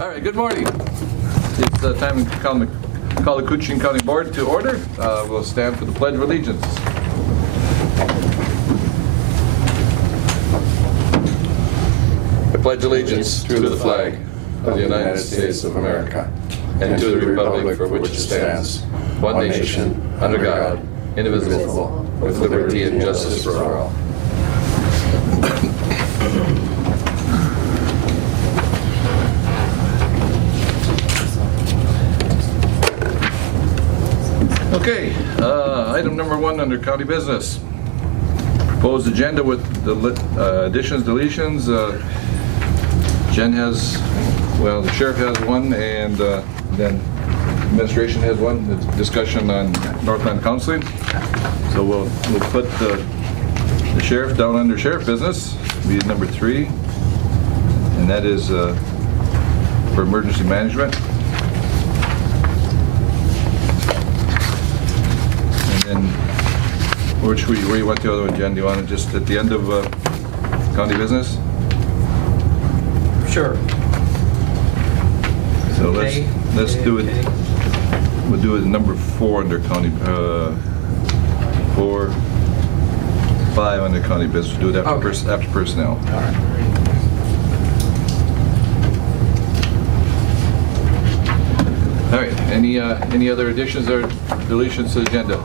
All right, good morning. It's time to call the Koochiching County Board to order. We'll stand for the Pledge of Allegiance. I pledge allegiance to the flag of the United States of America and to the republic for which it stands, one nation, under God, indivisible, with liberty and justice for all. Okay, item number 1 under county business. Proposed agenda with the additions, deletions. Jen has, well, the sheriff has one, and then administration has one. The discussion on Northland counseling. So we'll put the sheriff down under sheriff business. Be number 3, and that is for emergency management. And where you want the other one, Jen? Do you want it just at the end of county business? Sure. So let's do it. We'll do it number 4 under county. 4, 5 under county business. We'll do it after after personnel. All right. All right. Any other additions or deletions to the agenda?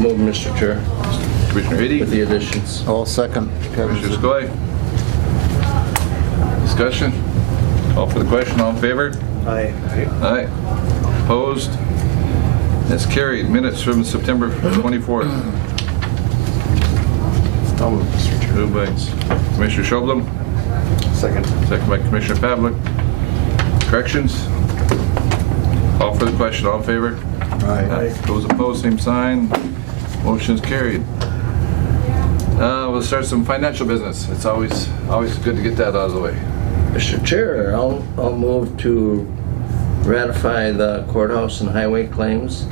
Move, Mr. Chair, Commissioner Eady? with the additions. All second. Commissioner Skoye? Discussion? Call for the question. All in favor? Aye. Aye. Opposed? That's carried. Minutes from September 24th. I'll move, Mr. Chair. Moved by Commissioner Schoblum. Second. Second by Commissioner Pavlik. Corrections? Call for the question. All in favor? Aye. Those opposed, same sign. Motion is carried. We'll start some financial business. It's always good to get that out of the way. Mr. Chair, I'll move to ratify the courthouse and highway claims,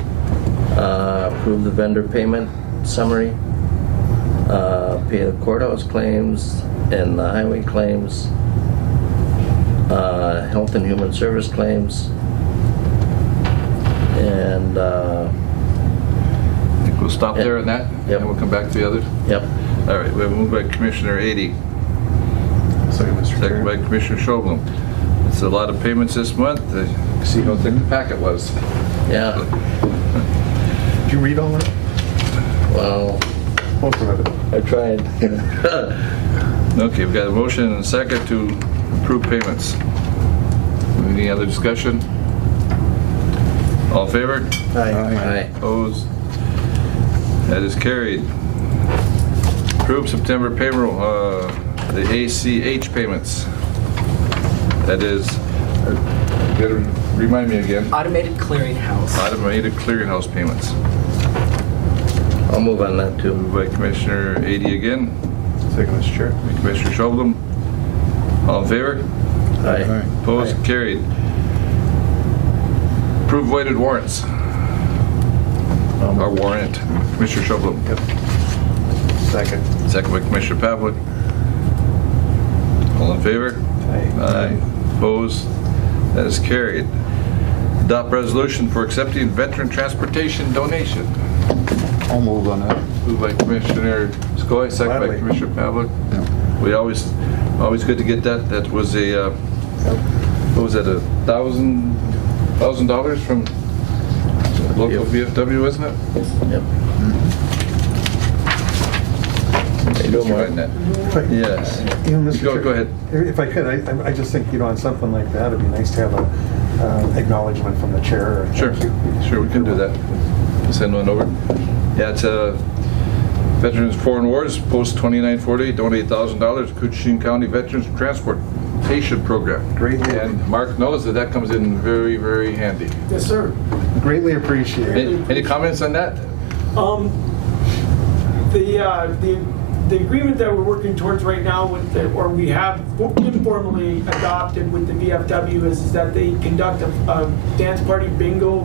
approve the vendor payment summary, pay the courthouse claims and the highway claims, health and human service claims, and I think we'll stop there on that, Yep. and we'll come back to the others. yep. All right, we have a move by Commissioner Eady, Second, Mr. second Chair. by Commissioner Schoblum. It's a lot of payments this month. See how thick the packet was. Yeah. Did you read all that? Well, Most of it. I tried. Okay, we've got a motion and a second to approve payments. Any other discussion? All in favor? Aye. Opposed? That is carried. Approve September payroll, the ACH payments. That is, gotta remind me again, Automated clearinghouse. automated clearinghouse payments. I'll move on that too. Moved by Commissioner Eady again, Second, Mr. Chair. by Commissioner Schoblum. All in favor? Aye. Opposed? Carried. Approve voided warrants. Our warrant. Commissioner Schoblum. Yep. Second. Second by Commissioner Pavlik. All in favor? Aye. Opposed? That is carried. Adopt resolution for accepting veteran transportation donation. I'll move on that. Moved by Commissioner Skoye, second by Gladly. Commissioner Pavlik. Yeah. We always good to get that. That was a, what was that, $1,000 from local VFW, wasn't it? Yep. Hey, doing, Mr. Mark? Rednett. Yes. Go ahead. If I could, I just think, on something like that, it'd be nice to have a acknowledgement from the chair. or Sure, thank you. sure, we can do that. Send one over. Yeah, it's a Veterans Foreign Wars, Post 2940, donate $1,000 to Koochiching County Veterans Transportation Program. Greatly, And Mark knows that comes in very, very handy. Yes, sir. greatly appreciated. Any comments on that? The agreement that we're working towards right now with or we have informally adopted with the VFW is that they conduct a dance party bingo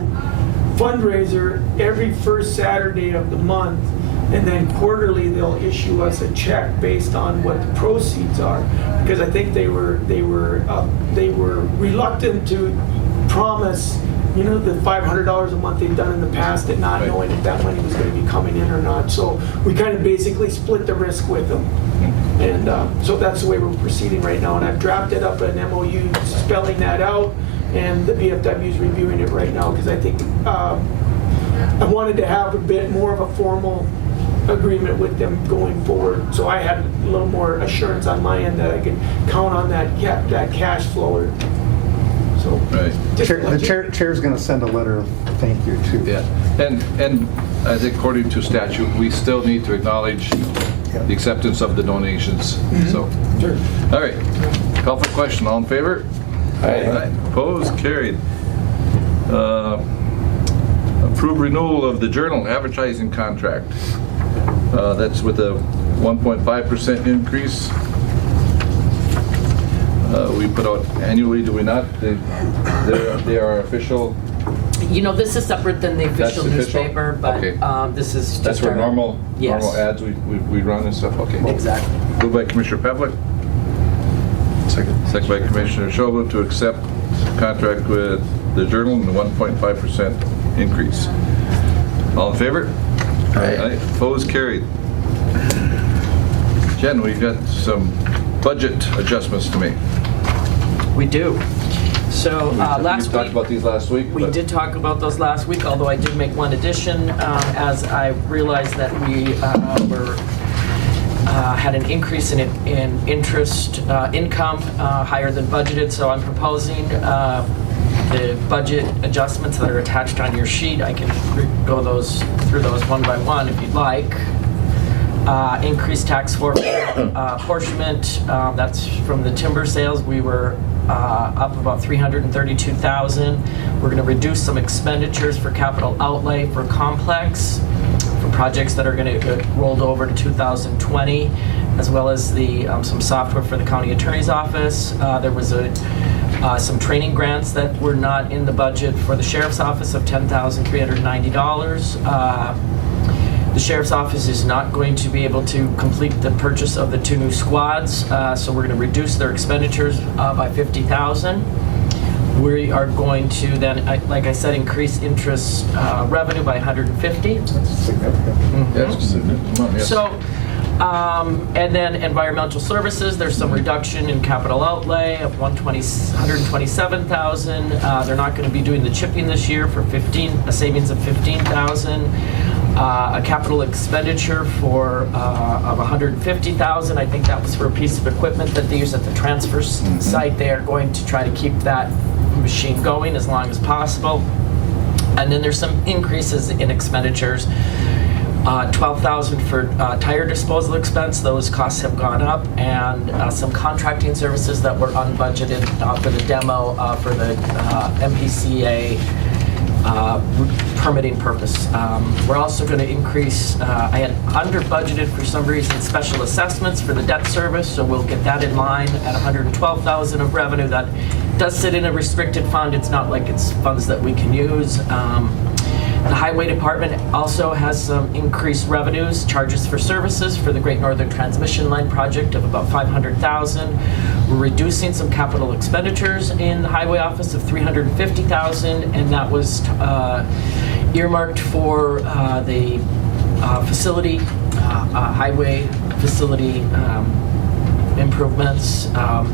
fundraiser every first Saturday of the month And then quarterly, they'll issue us a check based on what the proceeds are. Because I think they were reluctant to promise, you know, the $500 a month they've done in the past, and not Right. knowing if that money was going to be coming in or not. So we kind of basically split the risk with them. And so that's the way we're proceeding right now. And I've drafted up an MOU spelling that out, and the VFW is reviewing it right now, because I think I wanted to have a bit more of a formal agreement with them going forward, so I had a little more assurance on my end that I could count on that cash flow. So, Right. The chair's going to send a letter of thank you too. Yeah, and I think according to statute, we still need to acknowledge Yeah. the acceptance of the donations, so. sure. All right, call for question, all in favor? Aye. Opposed, carried. Approve renewal of the Journal advertising contract. That's with a 1.5% increase. We put out annually, do we not? They are official. You know, this is separate than the official That's official? newspaper, but Okay. This is just That's for our- normal Yes. ads we run and stuff, okay. Exactly. Moved by Commissioner Pavlik. Second by Commissioner Shobo to accept contract with the Journal and the 1.5% increase. All in favor? Aye. Opposed, carried. Jen, we've got some budget adjustments to make. We do. So We last talked week, about these last week. we but- did talk about those last week, although I did make one addition as I realized that we had an increase in interest income higher than budgeted, so I'm proposing the budget adjustments that are attached on your sheet. I can go through those one by one if you'd like. Increased tax apportionment, that's from the timber sales. We were up about $332,000. We're going to reduce some expenditures for capital outlay for complex, for projects that are going to get rolled over to 2020, as well as some software for the county attorney's office. There was some training grants that were not in the budget for the sheriff's office of $10,390. The sheriff's office is not going to be able to complete the purchase of the 2 new squads, so we're going to reduce their expenditures by $50,000. We are going to then, like I said, increase interest revenue by $150,000. That's significant. Yes, come on, yes. So, and then environmental services, there's some reduction in capital outlay of $127,000. They're not going to be doing the chipping this year for a savings of $15,000. A capital expenditure of $150,000. I think that was for a piece of equipment that they use at the transfer site. They are going to try to keep that machine going as long as possible. And then there's some increases in expenditures. $12,000 for tire disposal expense. Those costs have gone up, and some contracting services that were unbudgeted for the demo for the MPCA permitting purpose. We're also going to increase, I had under budgeted for some reason special assessments for the debt service, so we'll get that in line at $112,000 of revenue. That does sit in a restricted fund. It's not like it's funds that we can use. The Highway Department also has some increased revenues, charges for services for the Great Northern Transmission Line project of about $500,000. We're reducing some capital expenditures in the Highway Office of $350,000, and that was earmarked for the facility, highway facility improvements,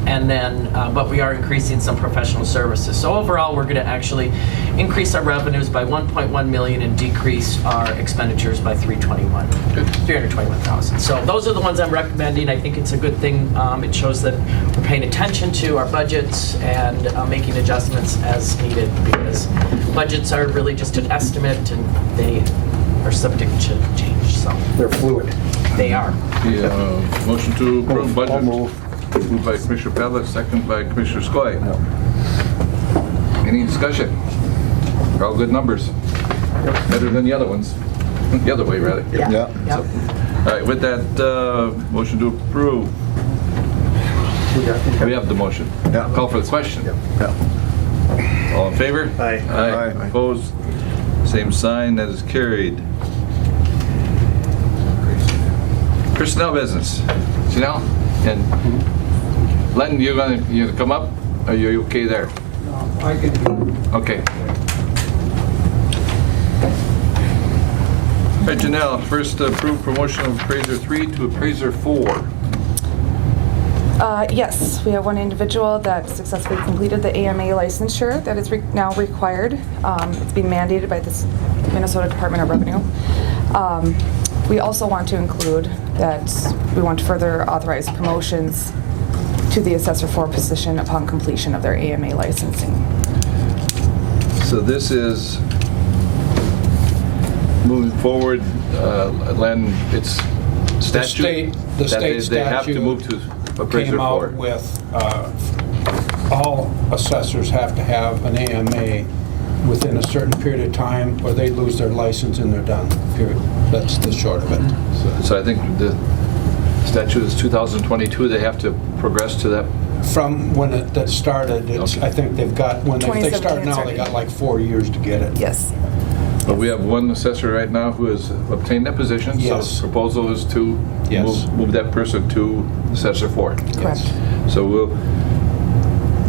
and then, but we are increasing some professional services. So overall, we're going to actually increase our revenues by $1.1 million and decrease our expenditures by $321,000. So those are the ones I'm recommending. I think it's a good thing. It shows that we're paying attention to our budgets and making adjustments as needed, because budgets are really just an estimate and they are subject to change. So They're fluid. they are. The motion to approve budget. I'll move. Moved by Commissioner Pavlik, second by Commissioner Skoye. Any discussion? They're all good numbers. Better than the other ones. The other way, rather. Yeah. Yeah. Yep. All right, with that, motion to approve. We have the motion. Yeah. Call for the question. Yeah. All in favor? Aye. Aye. Aye. Opposed? Same sign, that is carried. Personnel business. Janelle? And Len, you gonna come up? Are you okay there? I can. Okay. All right, Janelle, first approved promotion of appraiser 3 to appraiser 4. Yes, we have one individual that successfully completed the AMA licensure that is now required. It's being mandated by the Minnesota Department of Revenue. We also want to include that we want to further authorize promotions to the assessor 4 position upon completion of their AMA licensing. So this is moving forward, Len, it's statute? The state They have to statute move to appraiser came 4. out with, all assessors have to have an AMA within a certain period of time, or they lose their license and they're done, period. That's the short of it. So I think the statute is 2022, they have to progress to that. From when that started, it's, Okay. I think they've got, when they 2017 start now, they got like 4 years to get it. Yes. But we have one assessor right now who has obtained that position. Yes. So the proposal is to Yes. move that person to assessor 4. Correct. So we'll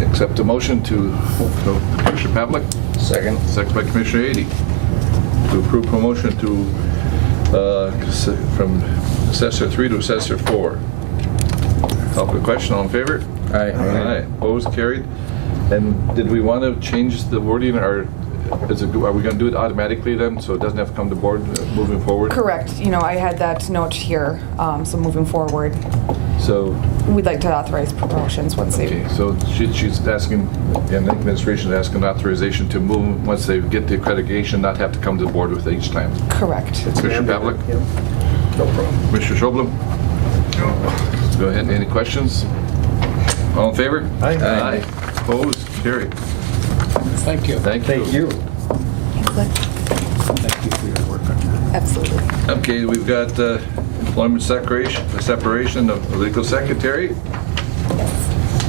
accept a motion to Commissioner Pavlik, Second. second by Commissioner Ady, to approve promotion to from assessor 3 to assessor 4. Call for the question. All in favor? Aye. Aye. Opposed? Carried. And did we want to change the wording, or are we going to do it automatically then, so it doesn't have to come to board moving forward? Correct. You know, I had that note here, so moving forward, So, we'd like to authorize promotions once they. okay, so she's asking, and the administration is asking authorization to move, once they get the accreditation, not have to come to the board with it each time. Correct. Commissioner Pavlik? No problem. Commissioner Schobel? Go ahead. Any questions? All in favor? Aye. Aye. Opposed? Carried. Thank you. Thank you. Thank you. Thank you for your work on that. Absolutely. Okay, we've got employment separation of the legal secretary.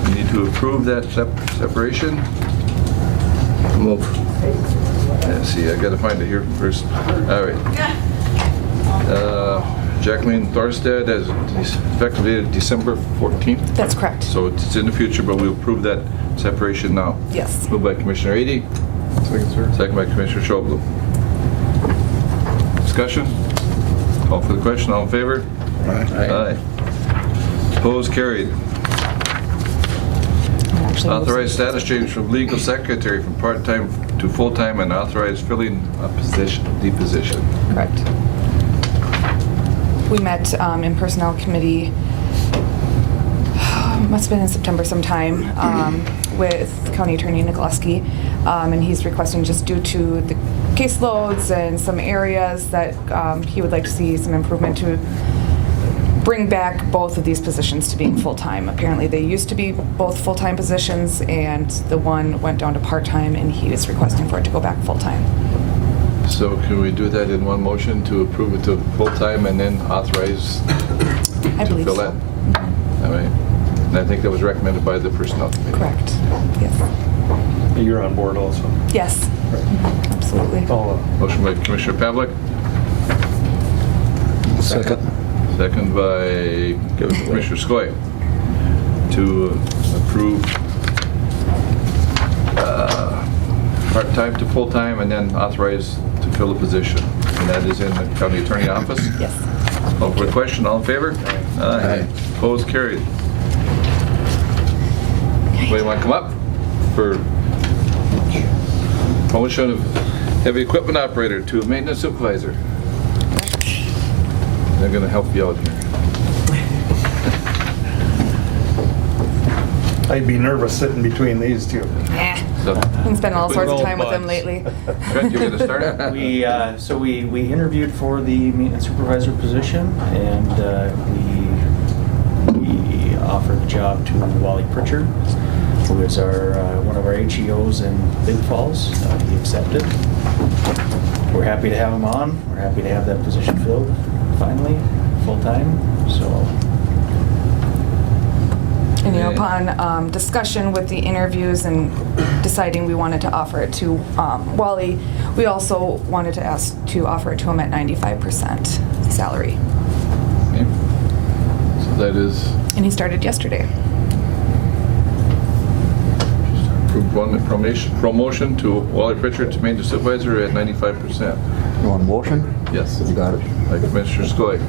We need to approve that separation. Move. Let's see, I gotta find it here first. All right. Jacqueline Thorstad as effective date December 14th. That's correct. So it's in the future, but we'll approve that separation now. Yes. Moved by Commissioner Ady. Second, sir. Second by Commissioner Schobel. Discussion? Call for the question. All in favor? Aye. Opposed? Carried. Actually, Authorized status change from legal secretary from part-time to full-time and authorized filling a position, the position. Correct. We met in Personnel Committee, must have been in September sometime, with County Attorney Nikolaski, and he's requesting, just due to the caseloads and some areas, that he would like to see some improvement to bring back both of these positions to being full-time. Apparently, they used to be both full-time positions, and the one went down to part-time, and he is requesting for it to go back full-time. So can we do that in one motion to approve it to full-time and then authorize I to believe fill so. that? All right. And I think that was recommended by the personnel committee. Correct. Yes. You're on board also. Yes. Absolutely. I'll, Motion by Commissioner Pavlik, Second. second by Commissioner Skoye, to approve part-time to full-time and then authorize to fill a position. And that is in the county attorney office. Yes. Call for the question. All in favor? Aye. Opposed? Carried. Anybody want to come up for promotion of heavy equipment operator to maintenance supervisor? They're going to help you out here. I'd be nervous sitting between these two. So, Been spending all sorts of roll time with them buds. lately. Trent, you're going to start? We interviewed for the maintenance supervisor position, and we offered the job to Wally Pritchard, who is one of our HEOs in Big Falls. He accepted. We're happy to have him on. We're happy to have that position filled finally, full time. So. And you know, upon discussion with the interviews and deciding we wanted to offer it to Wally, we also wanted to ask to offer it to him at 95% salary. Okay. That is And he started yesterday. approved one promotion to Wally Pritchard to maintenance supervisor at 95%. You want a motion? Yes. You got it. By Commissioner Skoye.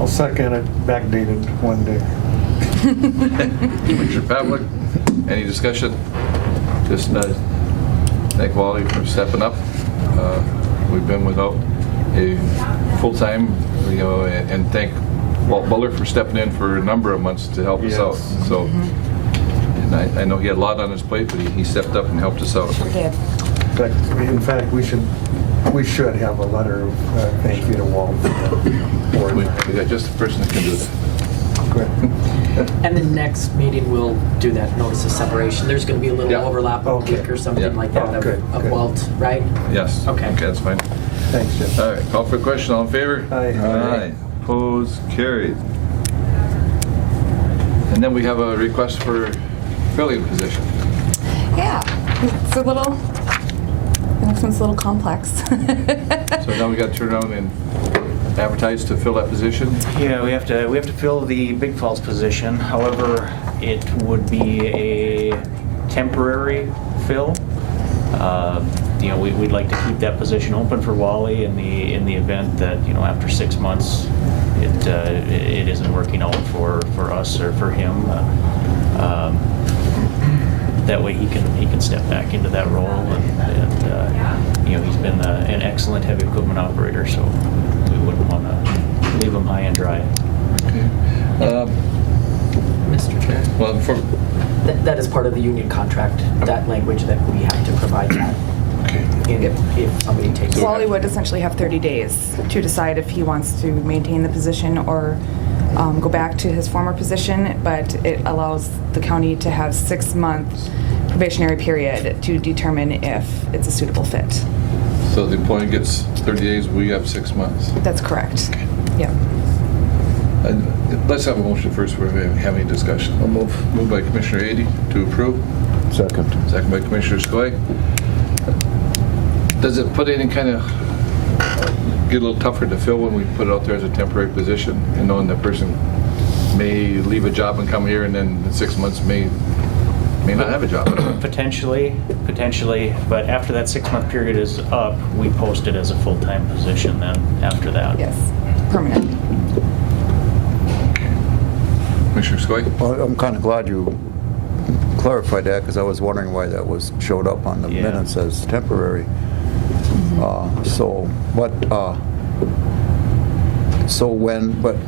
I'll second it, backdated one day. Commissioner Pavlik, any discussion? Just thank Wally for stepping up. We've been without a full-time, and thank Walt Buller for stepping in for a number of months to help us Yes. out. So, and I know he had a lot on his plate, but he stepped up and helped us out. Sure did. In fact, we should have a letter of thank you to Walt. We got just the person that can do that. Good. And the next meeting, we'll do that notice of separation. There's going to be a little Yeah. overlap of a Okay. week or something Yeah. like that Oh, good, of good. Walt, right? Yes. Okay. Okay, that's fine. Thanks, Jim. All right, call for a question. All in favor? Aye. Aye. Opposed? Carried. And then we have a request for filling position. Yeah, it's a little, the next one's a little complex. So now we got to turn around and advertise to fill that position. Yeah, we have to fill the Big Falls position. However, it would be a temporary fill. We'd like to keep that position open for Wally in the event that after 6 months it isn't working out for us or for him. That way he can step back into that role, and he's been an excellent heavy equipment operator, so we wouldn't want to leave him high and dry. Okay. Mr. Chair. Well, That is part of the union contract, that language that we have to provide that okay. if somebody takes it. Wally would essentially have 30 days to decide if he wants to maintain the position or go back to his former position, but it allows the county to have 6-month probationary period to determine if it's a suitable fit. So the employee gets 30 days, we have 6 months. That's correct. Yep. Let's have a motion first before we have any discussion. I'll move. Moved by Commissioner Ady to approve. Second. Second by Commissioner Skoye. Does it put any kind of, get a little tougher to fill when we put it out there as a temporary position and knowing that person may leave a job and come here and then in 6 months may not have a job? Potentially, but after that 6-month period is up, we post it as a full-time position then after that. Yes, permanent. Commissioner Skoye? Well, I'm kind of glad you clarified that, because I was wondering why that showed up on the Yeah. minutes as temporary.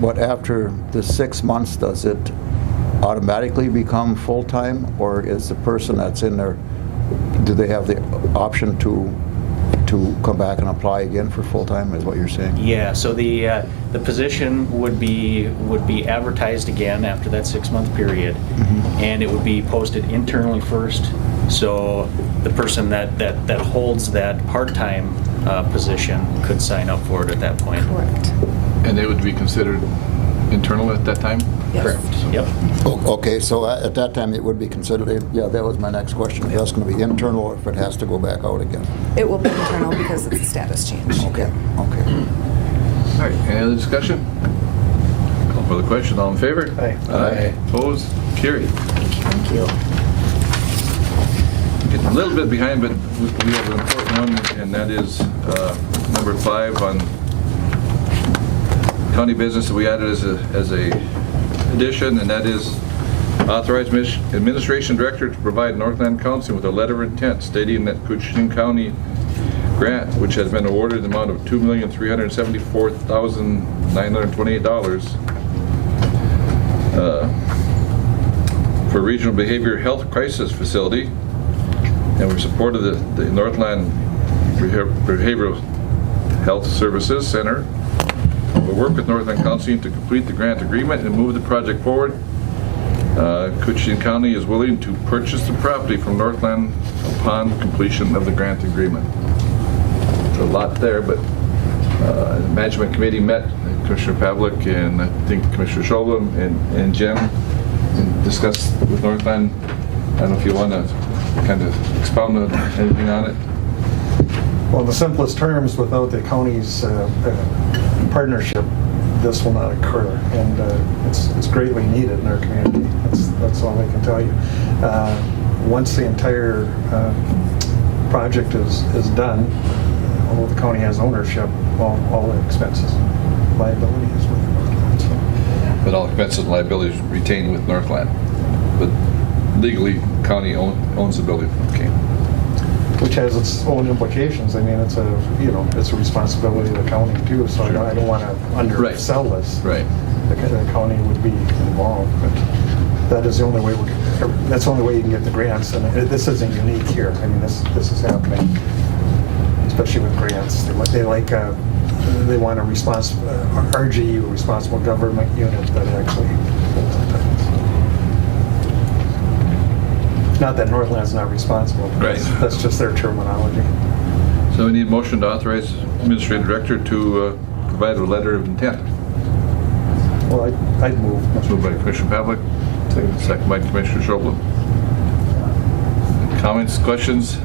But after the 6 months, does it automatically become full-time, or is the person that's in there, do they have the option to come back and apply again for full-time, is what you're saying? Yeah, so the position would be advertised again after that 6-month period, and it would be posted internally first. So the person that holds that part-time position could sign up for it at that point. Correct. And they would be considered internal at that time? Yes. Yep. Okay, so at that time, it would be considered, yeah, that was my next question. If that's going to be internal, or if it has to go back out again? It will be internal because it's a status change. Okay, Yep. okay. All right, any other discussion? Call for the question, all in favor? Aye. Aye. Opposed? Carried. Thank you. Getting a little bit behind, but we have an important one, and that is number 5 on county business that we added as a addition, and that is authorize administration director to provide Northland Council with a letter of intent stating that Koochiching County grant, which has been awarded the amount of $2,374,928 for regional behavioral health crisis facility, and we're supported the Northland Behavioral Health Services Center. We'll work with Northland Counseling to complete the grant agreement and move the project forward. Koochiching County is willing to purchase the property from Northland upon completion of the grant agreement. There's a lot there, but the management committee met, Commissioner Pavlik and I think Commissioner Sholem and Jen, and discussed with Northland. I don't know if you want to kind of expound on anything on it. Well, in the simplest terms, without the county's partnership, this will not occur, and it's greatly needed in our community. That's all I can tell you. Once the entire project is done, although the county has ownership, all the expenses, liability is with Northland. So. But all expenses and liabilities retained with Northland. But legally, county owns the building. Okay. Which has its own implications. I mean, it's a responsibility of the county too. So I don't want to undersell this. Right. The county would be involved, but that is the only way that's the only way you can get the grants. And this isn't unique here. I mean, this is happening, especially with grants. They want a RGU, responsible government unit that actually holds the titles. Not that Northland's not responsible. Right. That's just their terminology. So we need a motion to authorize Administrative Director to provide a letter of intent. Well, I'd move. Moved by Commissioner Pavlik, second by Commissioner Schobel. Comments, questions?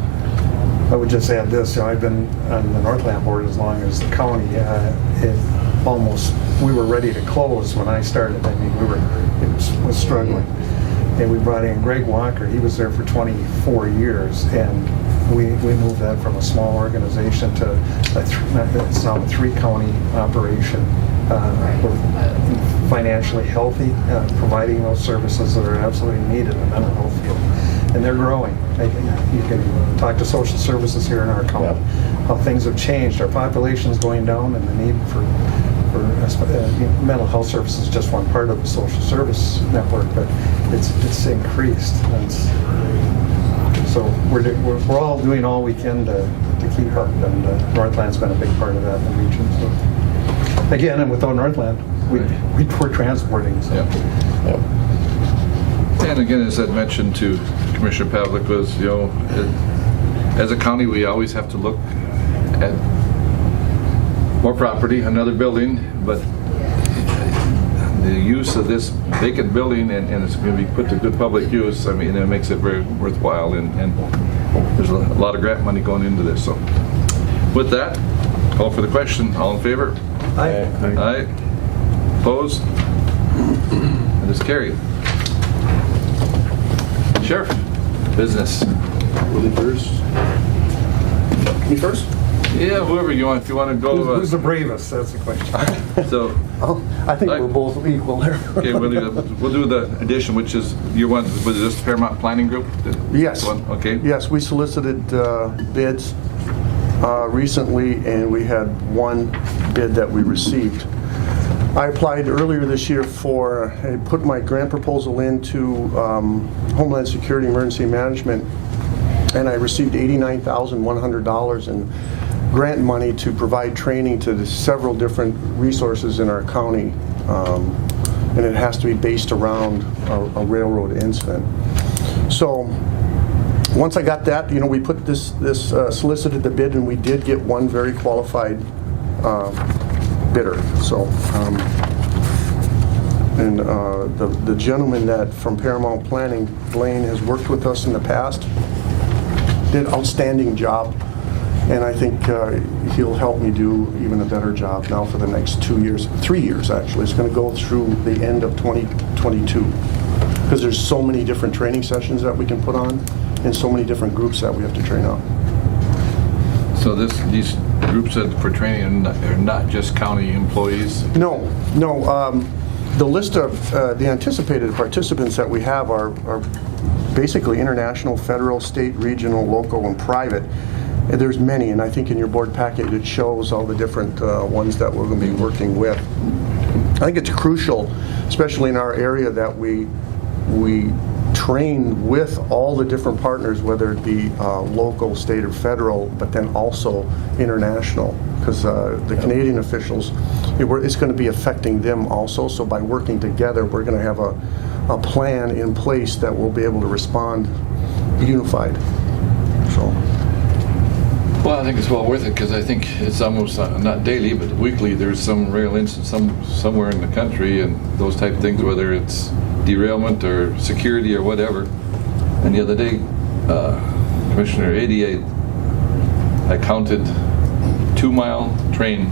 I would just add this, I've been on the Northland board as long as the county. We were ready to close when I started. I mean, it was struggling. And we brought in Greg Walker. He was there for 24 years, and we moved that from a small organization to it's now a 3-county operation. We're financially healthy, providing those services that are absolutely needed in the mental health field. And they're growing. You can talk to social services here in our county, how things have changed. Our population is going down, and the need for mental health services is just one part of the social service network, but it's increased. So we're all doing all we can to keep up, and Northland's been a big part of that in the region. So again, and without Northland, we're transporting. So. Yep. And again, as I mentioned to Commissioner Pavlik, was as a county, we always have to look at more property, another building, but the use of this vacant building and it's going to be put to good public use, I mean, it makes it very worthwhile, and there's a lot of grant money going into this. So with that, call for the question. All in favor? Aye. Aye. Opposed? It is carried. Sheriff, business. Willie first? Me first? Yeah, whoever you want. If you want to go. Who's the bravest? That's the question. So. Oh, I think we're both equal there. Okay, we'll do the addition, which is your one. Was this Paramount Planning Group? Yes. One? Okay. Yes, we solicited bids recently, and we had one bid that we received. I applied earlier this year I put my grant proposal into Homeland Security Emergency Management, and I received $89,100 in grant money to provide training to several different resources in our county, and it has to be based around a railroad incident. So once I got that, we put this solicited the bid, and we did get one very qualified bidder. So, the gentleman that from Paramount Planning, Blaine, has worked with us in the past, did an outstanding job, and I think he'll help me do even a better job now for the next 3 years actually. It's going to go through the end of 2022, because there's so many different training sessions that we can put on, and so many different groups that we have to train on. So these groups for training are not just county employees? No. The list of the anticipated participants that we have are basically international, federal, state, regional, local, and private. And there's many, and I think in your board packet it shows all the different ones that we're going to be working with. I think it's crucial, especially in our area, that we train with all the different partners, whether it be local, state, or federal, but then also international, because the Canadian officials, it's going to be affecting them also. So by working together, we're going to have a plan in place that will be able to respond unified. So. Well, I think it's well worth it, because I think it's almost not daily, but weekly. There's some rail incident somewhere in the country, and those type of things, whether it's derailment or security or whatever. And the other day, Commissioner 88, I counted 2-mile train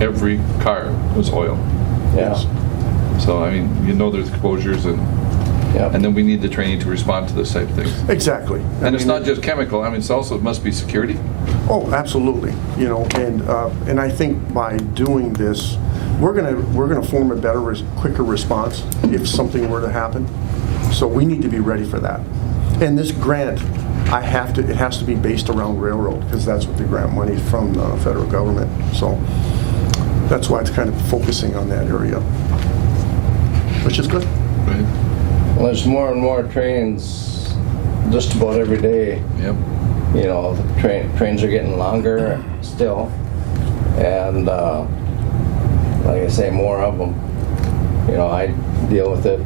every car was oil. Yeah. So, I mean, you know there's exposures Yep. and then we need the training to respond to those type of things. Exactly. And it's not just chemical, I mean, it's also, it must be security. Oh, absolutely, you know, and I think by doing this, we're gonna form a better, quicker response if something were to happen. So we need to be ready for that. And this grant, it has to be based around railroad, because that's what the grant money is from the federal government. So that's why it's kind of focusing on that area, which is good. Right. Well, there's more and more trains just about every day. Yep. You know, the trains are getting longer still, and like I say, more of them. You know, I deal with it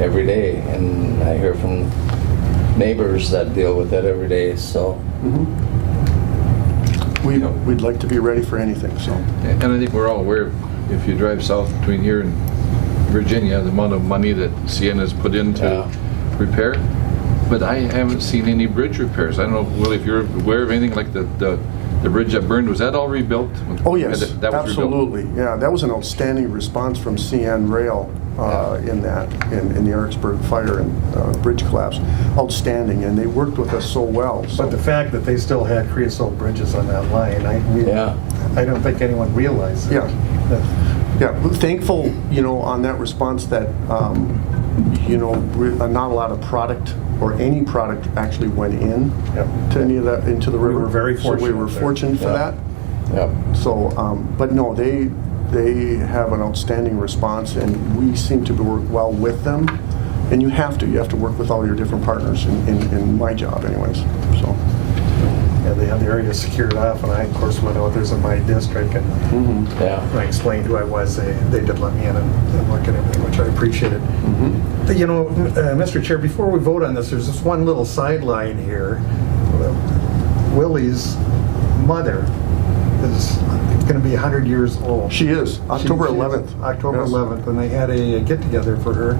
every day, and I hear from neighbors that deal with it every day, so. We'd like to be ready for anything, so. And I think we're all aware, if you drive south between here and Virginia, the amount of money that Sienna's put into Yeah. repair, but I haven't seen any bridge repairs. I don't know, Willie, if you're aware of anything like the bridge that burned, was that all rebuilt? Oh, yes, That was rebuilt? absolutely. Yeah, that was an outstanding response from CN Rail in the Ericksburg fire and bridge collapse. Outstanding, and they worked with us so well. So. But the fact that they still had creosote bridges on that line, Yeah. I don't think anyone realized it. Yeah. Yeah, we're thankful, you know, on that response that, you know, not a lot of product or any product actually went in Yep. to any of that, into the river. were very So we fortunate were there. fortunate for Yeah. that. Yep. So, but no, they have an outstanding response, and we seem to work well with them. And you have to work with all your different partners in my job anyways, so. Yeah, they had the area secured off, and I, of course, went out there's in my district, and Yeah. I explained who I was. They did let me in and look at everything, which I appreciated. You know, Mr. Chair, before we vote on this, there's this one little sideline here. Willie's mother is going to be 100 years old. She is, October She is 11th. October Yes. 11th, and they had a get-together for her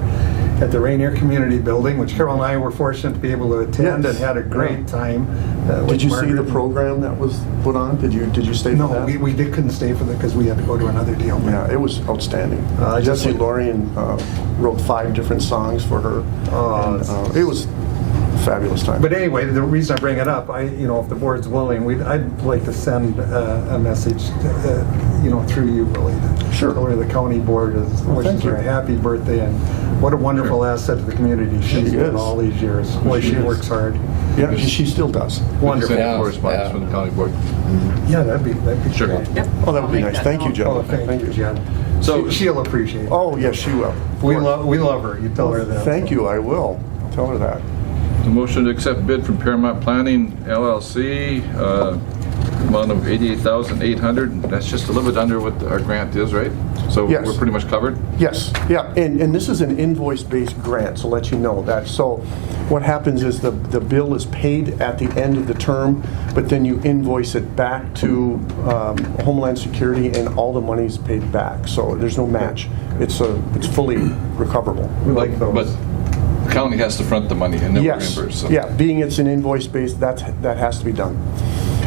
at the Rainier Community Building, which Carol and I were fortunate to be able to attend Yes. and had a great time. Did with you see the Margaret. program that was put on? Did you stay for No, that? we couldn't stay for that because we had to go to another deal. Yeah, it was outstanding. Just Jesse like- Lorian wrote 5 different songs for her. Oh, And, it was a fabulous time. But anyway, the reason I bring it up, if the board's willing, I'd like to send a message, through you, Willie. Sure. Tell her the county board wishes thank her a you. happy birthday, and what a wonderful asset to the community she's She been is. all these years. Boy, She she is. works hard. Yeah, she still does. Wonderful. Send Yeah. correspondence Yeah. from the county board. Yeah, that'd be Sure. great. Yep. Oh, that would be I'll nice. make Thank you, that gentlemen. Oh, thank you, Jen. So- She'll appreciate it. Oh, yes, she will. We love her. You tell her that. Thank you, I will. Tell her that. The motion to accept bid from Paramount Planning LLC, amount of $88,800. That's just a little bit under what our grant is, right? So Yes. we're pretty much covered? Yes, yeah, and this is an invoice-based grant, so let you know that. So what happens is the bill is paid at the end of the term, but then you invoice it back to Homeland Security, and all the money's paid back. So there's no match. It's fully recoverable. We like those. But the county has to front the money and then we're Yes, reimbursed. So. yeah, being it's an invoice-based, that has to be done.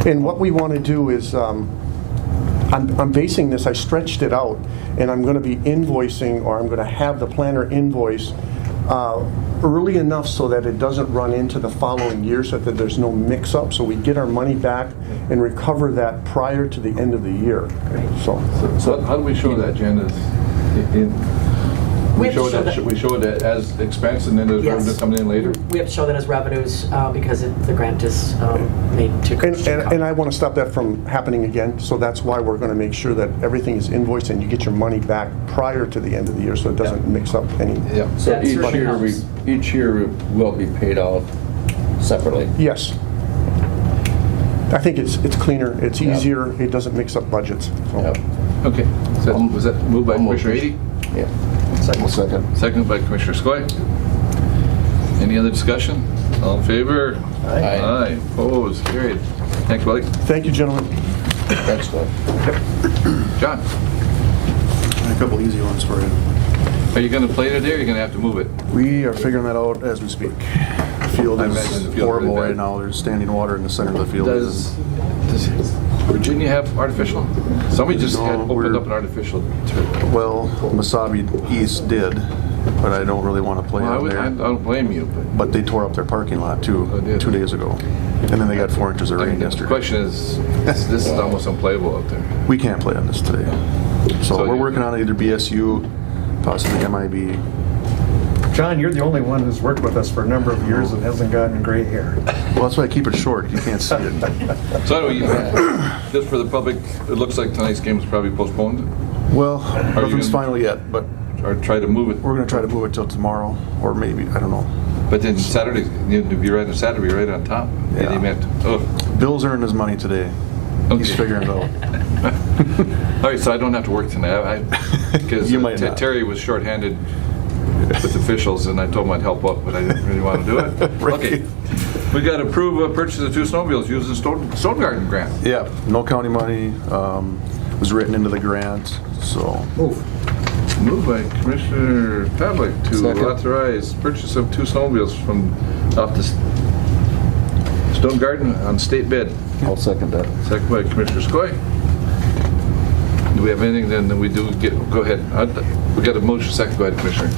And what we want to do is, I'm basing this, I stretched it out, and I'm going to be invoicing, or I'm going to have the planner invoice early enough so that it doesn't run into the following year, so that there's no mix-up, so we get our money back and recover that prior to the end of the year. So So how do we show that, Jen? We have to show that- Should we show it as expense and then there's Yes. revenue coming in later? We have to show that as revenues because the grant is made to Koochiching. And I want to stop that from happening again, so that's why we're going to make sure that everything is invoiced and you get your money back prior to the end of the year, so it doesn't mix up any. Yeah. So That each certainly year, helps. each year will be paid out separately. Yes. I think it's cleaner, it's Yeah. easier, it doesn't mix up budgets. So. Yep. Okay. Was that moved by I'll move. Commissioner Ady? Yeah. Second. Seconded by Commissioner Skoye. Any other discussion? All in favor? Aye. Aye. Opposed? Carried. Thanks, Willie. Thank you, gentlemen. Thanks, Glenn. John, A couple easy ones for you. are you going to play today or are you going to have to move it? We are figuring that out as we speak. The field I imagine the is field's horrible really bad. right now. There's standing water in the center of the field. Does Virginia have artificial? Somebody just No, had opened we're- up an artificial turf. Well, Masabi East did, but I don't really want to play Well, I on there. don't blame you, but. But they tore up their parking lot too, Oh, did 2 they? days ago. And then they got 4 inches of I rain mean, the yesterday. question is, this is almost unplayable out there. We can't play on this today. So So we're you- working on either BSU, possibly MIB. John, you're the only one who's worked with us for a number of years and hasn't gotten gray hair. Well, that's why I keep it short. You can't see it. So anyway, just for the public, it looks like tonight's game is probably postponed, Well, you nothing's gonna- final yet, but or try to move it. we're going to try to move it till tomorrow, or maybe, I don't know. But then Saturday, you'd be right on Saturday, right on top. Yeah. They meant, oh. Bill's earned his money today. He's Okay. figuring it out. All right, so I don't have to work tonight, because You might not. Terry was shorthanded with officials, and I told him I'd help out, but I didn't really want to do it. Right. Okay, we got to approve a purchase of 2 snowmobiles using Stone Garden grant. Yeah, no county money, was written into the grant, so. Moved by Commissioner Pavlik to authorize purchase of 2 snowmobiles from off the Stone Garden on state bid. I'll second that. Second by Commissioner Skoye. Do we have anything then we do get, go ahead. We got a motion, second, go ahead, Commissioner.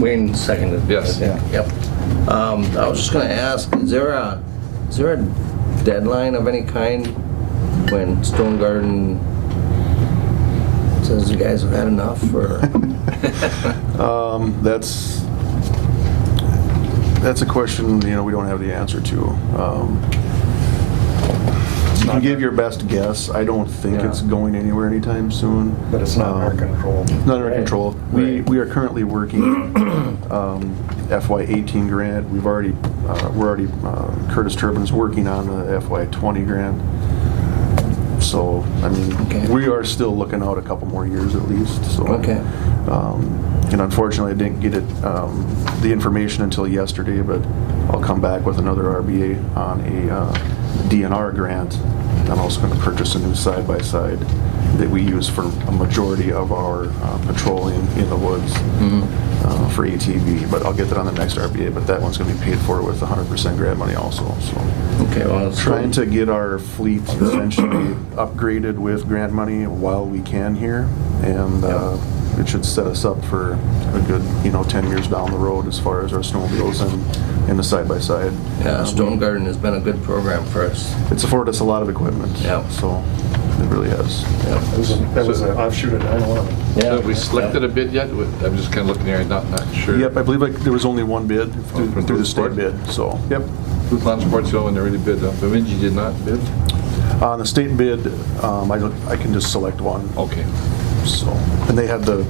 Wayne seconded. Yes. Yep. I was just gonna ask, is there a deadline of any kind when Stone Garden says you guys have had enough, or? That's a question, we don't have the answer to. You can give your best guess. I don't think Yeah. it's going anywhere anytime soon. But it's not in our control. Not under Right. control. Right. We are currently working FY18 grant. We're already Curtis Turbin's working on the FY20 grant. So, Okay. we are still looking out a couple more years at least, so. Okay. And unfortunately, I didn't get the information until yesterday, but I'll come back with another RBA on a DNR grant. I'm also going to purchase a new side-by-side that we use for a majority of our patrolling in the woods for ATV, but I'll get that on the next RBA, but that one's going to be paid for with 100% grant money also, so. Okay, well, it's Trying to get our fleet essentially upgraded with grant money while we can here, and it should set us up for a good, 10 years down the road as far as our snowmobiles and the side-by-side. Yeah, Stone Garden has been a good program for us. It's afforded us a lot of equipment, Yeah. so it really has. That was an offshoot of 9/11. Yeah. Have we selected a bid yet? I'm just kind of looking here, not sure. Yep, I believe there was only one bid from through the Booth state Sport? bid, so, yep. Booth Lawn Sports, the only one that really bid. Bemidji did not bid? On the state bid, I can just select one, Okay. so, and they had the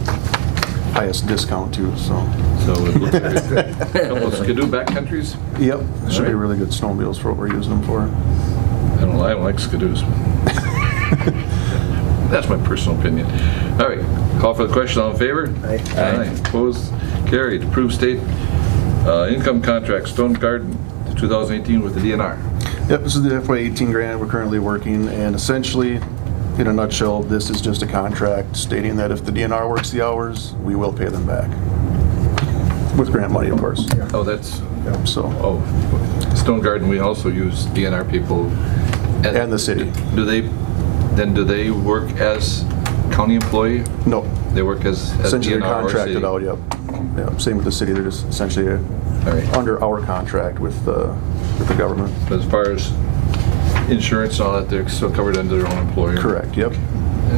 highest discount too, so. So it looks like a couple of Skidoo backcountries. Yep, should be Alright. really good snowmobiles for what we're using them for. I don't like Skidoos. That's my personal opinion. All right, call for the question. All in favor? Aye. Aye. Opposed? Carried. Approved state income contract, Stone Garden, 2018 with the DNR. Yep, this is the FY18 grant we're currently working, and essentially, in a nutshell, this is just a contract stating that if the DNR works the hours, we will pay them back. With grant money, of course. Oh, that's, So, Stone Garden, we also use DNR people. and the city. Do they work as county employee? No, They work as essentially they're DNR or city? contracted out, yep. Yep, same with the city, they're just essentially All right. under our contract with the government. But as far as insurance and all that, they're still covered under their own employer? Correct, yep.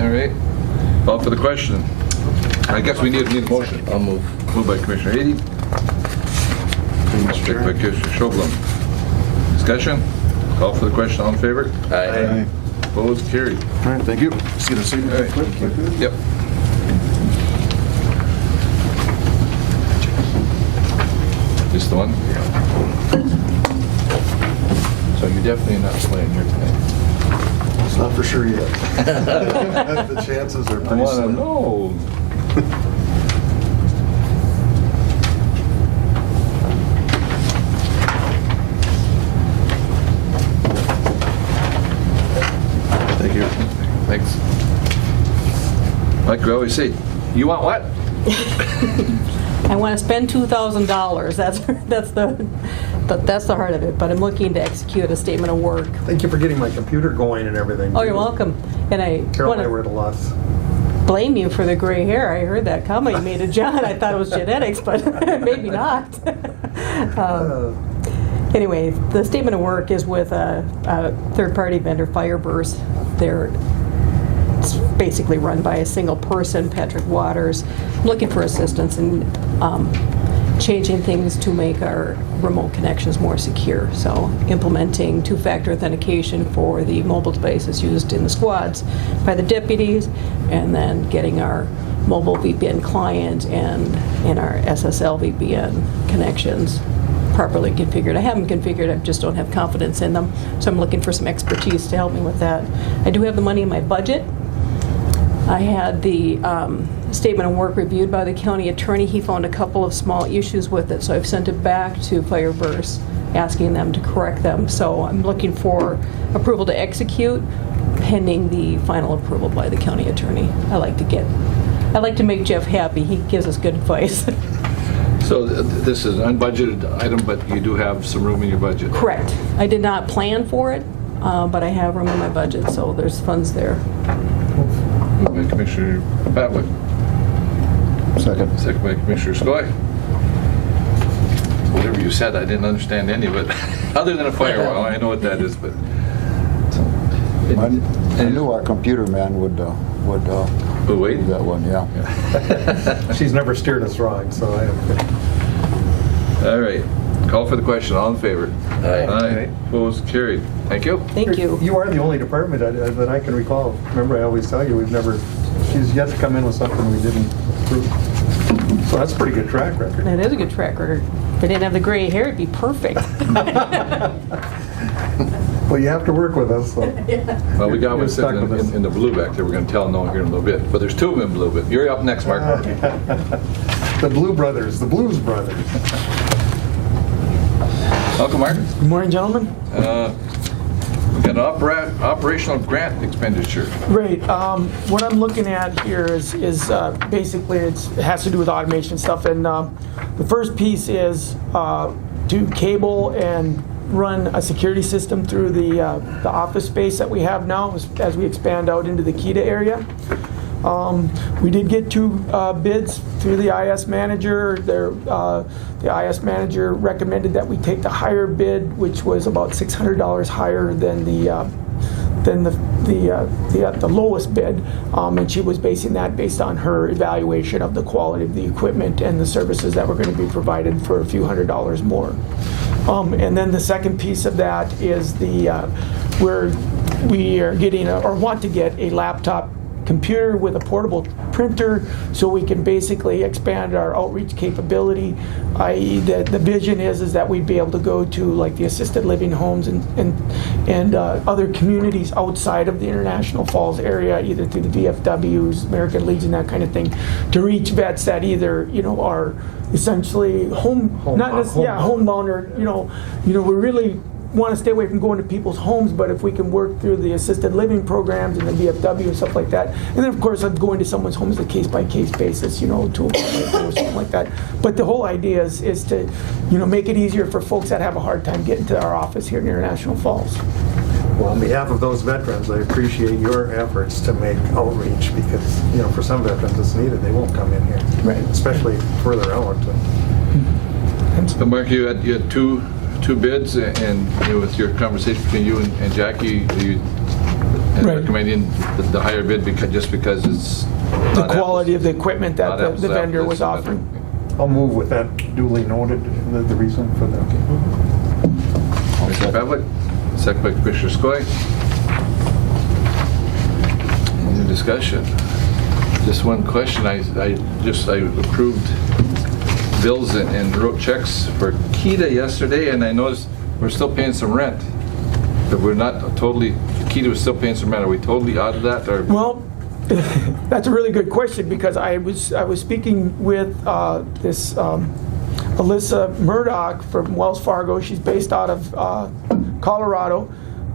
All right. Call for the question. I guess we need a motion. I'll move. Moved by Commissioner Ady. Second by Commissioner Schoblum. Discussion? Call for the question. All in favor? Aye. Opposed? Carried. All right, thank you. Just get a All signature right. quick. Yep. Just the one? So you're definitely not playing here tonight. It's not for sure yet. The chances are I pretty want to slim. know. Thank you. Thanks. Like we always say, you want what? I want to spend $2,000. That's the That's the heart of it, but I'm looking to execute a statement of work. Thank you for getting my computer going and everything. Oh, you're welcome. And I Carol want and I were to at a loss. blame you for the gray hair. I heard that comment you made to John. I thought it was genetics, but maybe not. Anyway, the statement of work is with a third-party vendor, Fireburst. It's basically run by a single person, Patrick Waters. I'm looking for assistance in changing things to make our remote connections more secure. So implementing two-factor authentication for the mobile devices used in the squads by the deputies, and then getting our mobile VPN client and our SSL VPN connections properly configured. I have them configured, I just don't have confidence in them. So I'm looking for some expertise to help me with that. I do have the money in my budget. I had the statement of work reviewed by the county attorney. He found a couple of small issues with it, so I've sent it back to Fireburst, asking them to correct them. So I'm looking for approval to execute pending the final approval by the county attorney. I like to make Jeff happy. He gives us good advice. So this is an unbudgeted item, but you do have some room in your budget? Correct. I did not plan for it, but I have room in my budget, so there's funds there. Moved by Commissioner Pavlik. Second. Second by Commissioner Skoye. Whatever you said, I didn't understand any of it, other than a firewall. I know what that is, but. I knew our computer man would Wait. do that one, yeah. She's never steered us wrong, so I All right. Call for the question. All in favor? Aye. Aye. Opposed? Carried. Thank you. Thank you. You are the only department that I can recall. Remember, I always tell you, she's yet to come in with something we didn't approve. So that's a pretty good track record. That is a good track record. If I didn't have the gray hair, it'd be perfect. Well, you have to work with us, so. Well, we got You're one stuck sitting with us. in the blue back there. We're going to tell no here in a little bit. But there's two of them in blue. But you're up next, Mark. The Blue Brothers, the Blues Brothers. Welcome, Mark. Good morning, gentlemen. We got an operational grant expenditure. Right. What I'm looking at here is basically it has to do with automation stuff, and the first piece is to cable and run a security system through the office space that we have now as we expand out into the Kita area. We did get two bids through the IS manager. The IS manager recommended that we take the higher bid, which was about $600 higher than the lowest bid, and she was basing that based on her evaluation of the quality of the equipment and the services that were going to be provided for a few $100s more. And then the second piece of that is we are getting or want to get a laptop computer with a portable printer so we can basically expand our outreach capability, i.e. the vision is that we'd be able to go to like the assisted living homes and other communities outside of the International Falls area, either through the VFWs, American Legion, that kind of thing, to reach vets that either are essentially homebound, or we really want to stay away from going to people's homes, but if we can work through the assisted living programs and the VFW and stuff like that, and then of course I'm going to someone's home as a case-by-case basis, to or something like that. But the whole idea is to, make it easier for folks that have a hard time getting to our office here in International Falls. Well, on behalf of those veterans, I appreciate your efforts to make outreach because, for some veterans it's needed. They won't come in here. Right. Especially further out. So, Mark, you had two bids, and with your conversation between you and Jackie, you Right. recommending the higher bid because it's The not quality apples- of the equipment not that apples the to vendor apples, was but- offering. I'll move with that duly noted, the reason for that. Commissioner Pavlik, second by Commissioner Skoye. Any discussion? Just one question. I approved bills and wrote checks for Kita yesterday, and I noticed we're still paying some rent. But we're not totally, Kita was still paying some rent. Are we totally out of that? Or? Well, that's a really good question because I was speaking with this Alyssa Murdoch from Wells Fargo. She's based out of Colorado.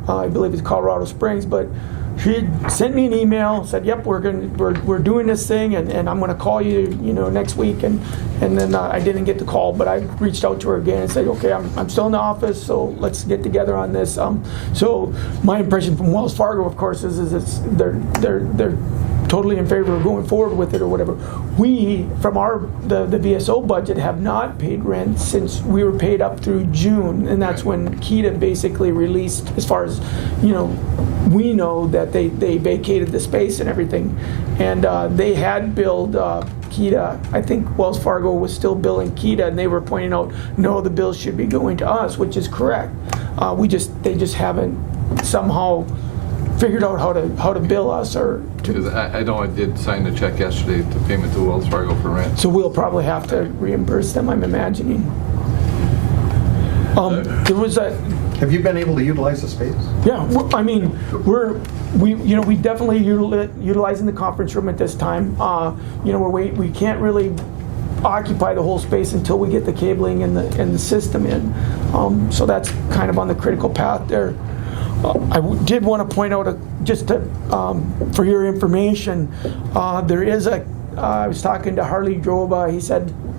I believe it's Colorado Springs, but she had sent me an email, said, yep, we're doing this thing, and I'm gonna call you, next week, and then I didn't get the call, but I reached out to her again and said, okay, I'm still in the office, so let's get together on this. So my impression from Wells Fargo, of course, is they're totally in favor of going forward with it or whatever. We, from the VSO budget, have not paid rent since we were paid up through June, and that's when KEDA basically released, as far as, we know that they vacated the space and everything. And they had billed KEDA. I think Wells Fargo was still billing KEDA, and they were pointing out, no, the bills should be going to us, which is correct. They just haven't somehow figured out how to bill us or to. Because I know I did sign the check yesterday to payment to Wells Fargo for rent. So we'll probably have to reimburse them, I'm imagining. There was a. Have you been able to utilize the space? Yeah, we definitely utilizing the conference room at this time. We can't really occupy the whole space until we get the cabling and the system in. So that's kind of on the critical path there. Did want to point out, for your information, there is I was talking to Harley Droba. He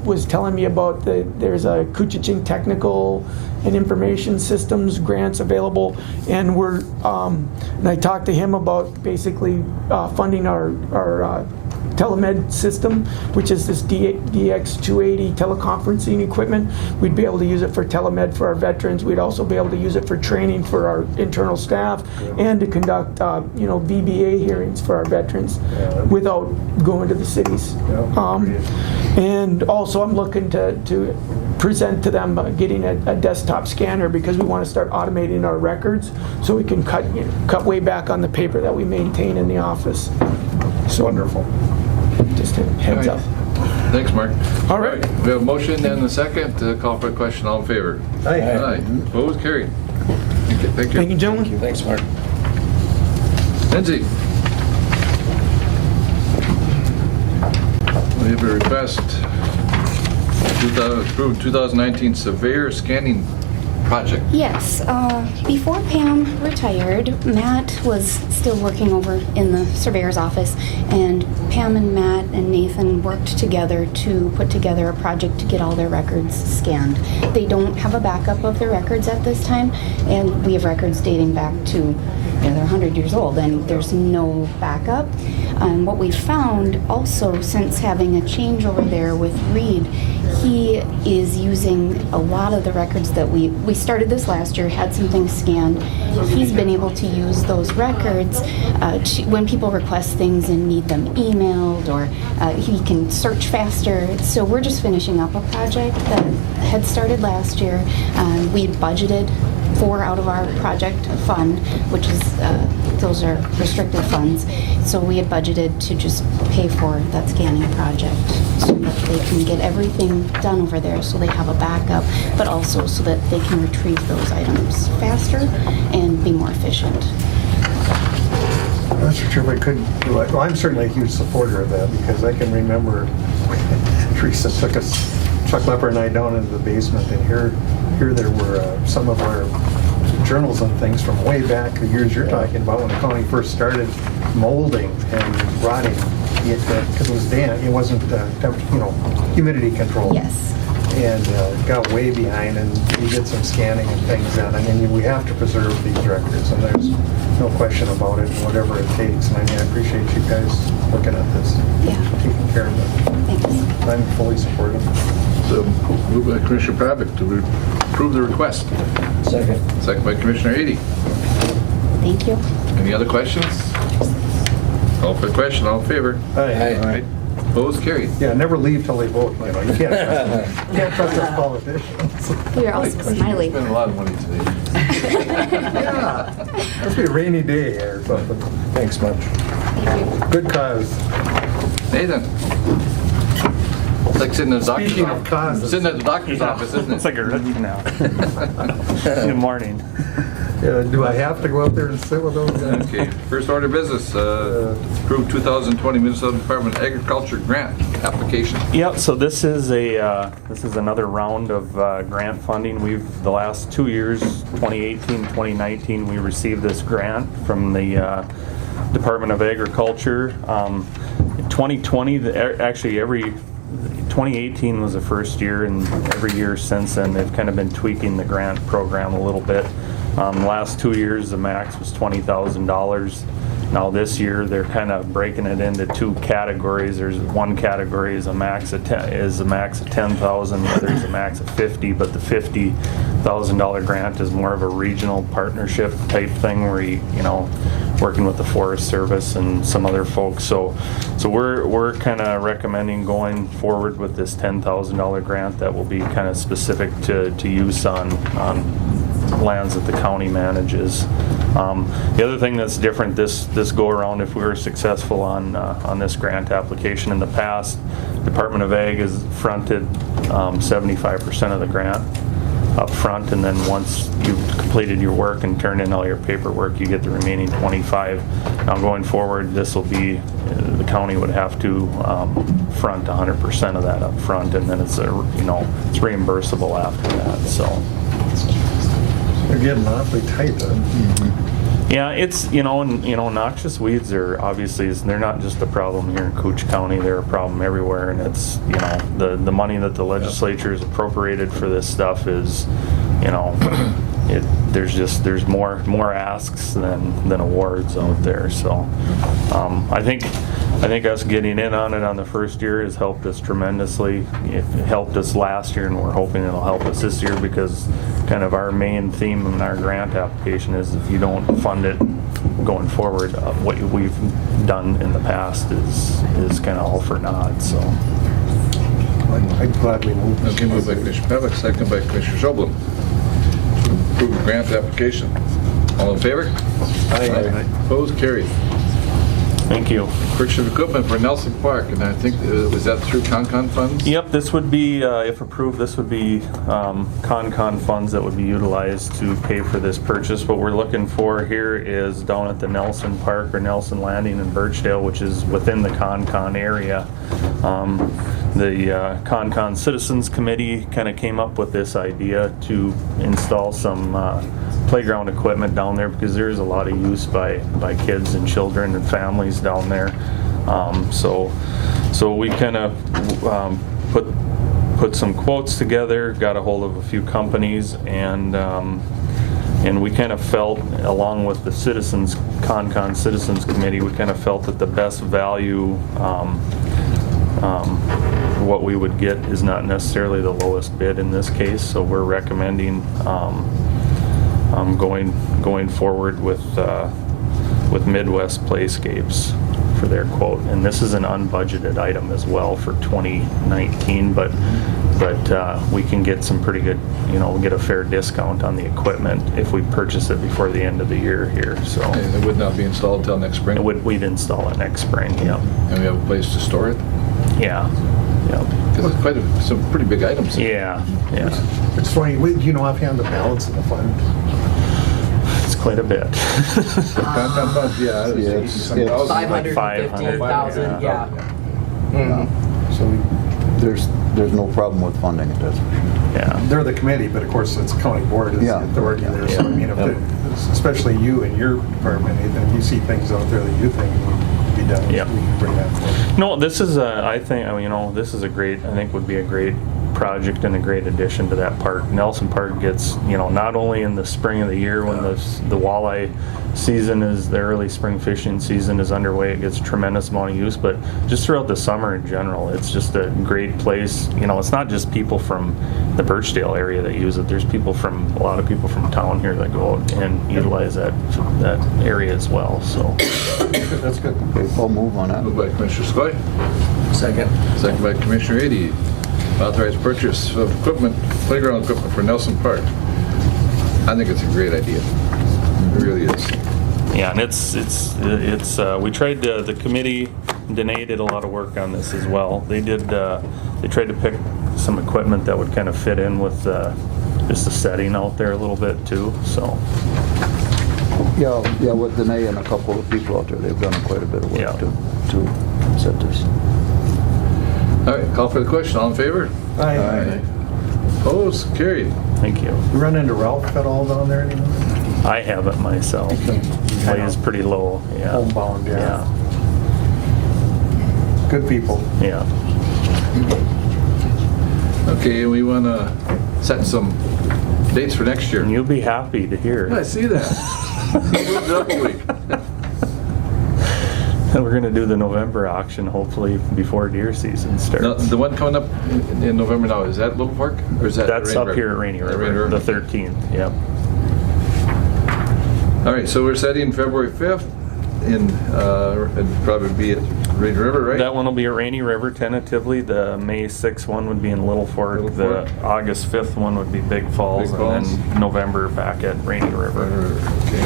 was telling me about there's a Koochiching technical and information systems grants available, and and I talked to him about basically funding our telemed system, which is this DX280 teleconferencing equipment. We'd be able to use it for telemed for our veterans. We'd also be able to use it for training for our internal staff and to conduct, VBA hearings for our veterans without going to the cities. And also I'm looking to present to them getting a desktop scanner, because we want to start automating our records so we can cut way back on the paper that we maintain in the office. So Wonderful. Just a heads up. Thanks, Mark. All right. We have a motion and a second to call for a question. All in favor? Aye. Opposed? Carried. Thank you. Thank you, gentlemen. Thanks, Mark. Lindsay. We have a request to approve 2019 severe scanning project. Yes, before Pam retired, Matt was still working over in the surveyor's office, and Pam and Matt and Nathan worked together to put together a project to get all their records scanned. They don't have a backup of their records at this time, and we have records dating back to, they're 100 years old, and there's no backup. What we found also, since having a change over there with Reed, he is using a lot of the records that we started this last year, had some things scanned. He's been able to use those records when people request things and need them emailed, or he can search faster. So we're just finishing up a project that had started last year. We had budgeted for out of our project fund, which is, those are restricted funds. So we had budgeted to just pay for that scanning project so that they can get everything done over there, so they have a backup, but also so that they can retrieve those items faster and be more efficient. I'm not sure if I could do it. Well, I'm certainly a huge supporter of that, because I can remember Teresa took us, Chuck Lepper and I, down into the basement, and here there were some of our journals and things from way back, the years you're talking about, when the county first started molding and rotting, because it was damp, it wasn't humidity control. Yes. And got way behind, and we did some scanning and things then. I mean, we have to preserve these records, and there's no question about it, whatever it takes. And I appreciate you guys looking at this, taking care of it. Thanks. I'm fully supportive. So moved by Commissioner Pravic to approve the request. Second. Second by Commissioner Ady. Thank you. Any other questions? Call for the question. All in favor? Aye. Opposed? Carried. Yeah, never leave till they vote, you can't trust us politicians. You're also smiley. Spent a lot of money today. Yeah, must be a rainy day or something. Thanks, Mark. Thank you. Good cause. Nathan. It's like sitting in the doctor's Speaking of office. causes. Sitting at the doctor's office, isn't it? It's like a rookie now. Good morning. Do I have to go up there and sit with those guys? Okay, first order of business, approve 2020 Minnesota Department of Agriculture grant application. Yep, so this is another round of grant funding. The last 2 years, 2018, 2019, we received this grant from the Department of Agriculture. 2020, 2018 was the first year, and every year since then they've kind of been tweaking the grant program a little bit. Last 2 years the max was $20,000. Now this year they're kind of breaking it into two categories. There's one category is a max of 10,000, the other is a max of 50, but the $50,000 grant is more of a regional partnership type thing where you know, working with the Forest Service and some other folks. So we're kind of recommending going forward with this $10,000 grant that will be kind of specific to use on lands that the county manages. The other thing that's different this go around, if we were successful on this grant application in the past, Department of Ag has fronted 75% of the grant up front, and then once you've completed your work and turned in all your paperwork, you get the remaining 25. Now going forward, this will be, the county would have to front 100% of that up front, and then it's it's reimbursable after that. So They're getting awfully tight then. yeah, it's noxious weeds are obviously they're not just a problem here in Cooch County. They're a problem everywhere, and it's the money that the legislature has appropriated for this stuff is there's more asks than awards out there. So I think us getting in on it on the first year has helped us tremendously. It helped us last year, and we're hoping it'll help us this year, because kind of our main theme in our grant application is if you don't fund it going forward, what we've done in the past is kind of all for naught. So I'd gladly move. Okay, moved by Commissioner Pavlik, second by Commissioner Schoblin. To approve grant application. All in favor? Aye. Opposed? Carried. thank you. Purchase of equipment for Nelson Park, and I think, was that through Con funds? Yep, this would be, if approved, this would be Con funds that would be utilized to pay for this purchase. What we're looking for here is down at the Nelson Park or Nelson Landing in Birchdale, which is within the Con area. The Con Citizens Committee kind of came up with this idea to install some playground equipment down there, because there is a lot of use by kids and children and families down there. So we kind of put some quotes together, got a hold of a few companies, and we kind of felt, along with the Con Citizens Committee, we kind of felt that the best value what we would get is not necessarily the lowest bid in this case. So we're recommending going forward with Midwest Playscapes for their quote, and this is an unbudgeted item as well for 2019, but we can get some pretty good, get a fair discount on the equipment if we purchase it before the end of the year here. So And it would not be installed until next spring? we'd install it next spring. Yeah. And we have a place to store it? Yeah. Because it's some pretty big items. Yeah. It's funny, do you know offhand the balance of the fund? It's quite a bit. Con funds, yeah. It's- 515,000, yeah. Mhm. So There's no problem with funding it, that's for sure. Yeah. they're the committee, but of course it's county board is the Yeah. authority there. So I mean, if especially you and your department, Nathan, if you see things out there that you think need to be done, Yeah. we can bring that forward. No, this is this is would be a great project and a great addition to that park. Nelson Park gets, not only in the spring of the year when the walleye season the early spring fishing season is underway, it gets a tremendous amount of use, but just throughout the summer in general, it's just a great place. It's not just people from the Birchdale area that use it. There's a lot of people from town here that go out and utilize that area as well. So That's good. Okay, I'll move on that. Moved by Commissioner Skoye, Second. second by Commissioner Ady. Authorized purchase of equipment, playground equipment for Nelson Park. I think it's a great idea. It really is. yeah, and it's we tried the committee. Danae did a lot of work on this as well. They tried to pick some equipment that would kind of fit in with just the setting out there a little bit too, so. Yeah, with Danae and a couple of people out there, they've done quite a bit of Yeah. work to set this. All right, call for the question. All in favor? Aye. Opposed? Carried. Thank you. You run into Ralph at all down there anymore? I haven't myself. Lays pretty low, yeah. Homebound, yeah. Yeah, Good people. yeah. Okay, we want to set some dates for next year. And you'll be happy to hear. Yeah, I see that. You moved it up a week. We're gonna do the November auction hopefully before deer season Now, starts. the one coming up in November now, is that Little Park? Or is that That's Rainy up River? here at Rainy Rainy River, the 13th, yep. All right, so we're setting February 5th it'd probably be at Rainy River, right? That one will be at Rainy River tentatively. The May 6th one would be in Little Fork. Little The Fork. August 5th one would be Big Falls. Big And Falls. then November back at Rainy River. Okay.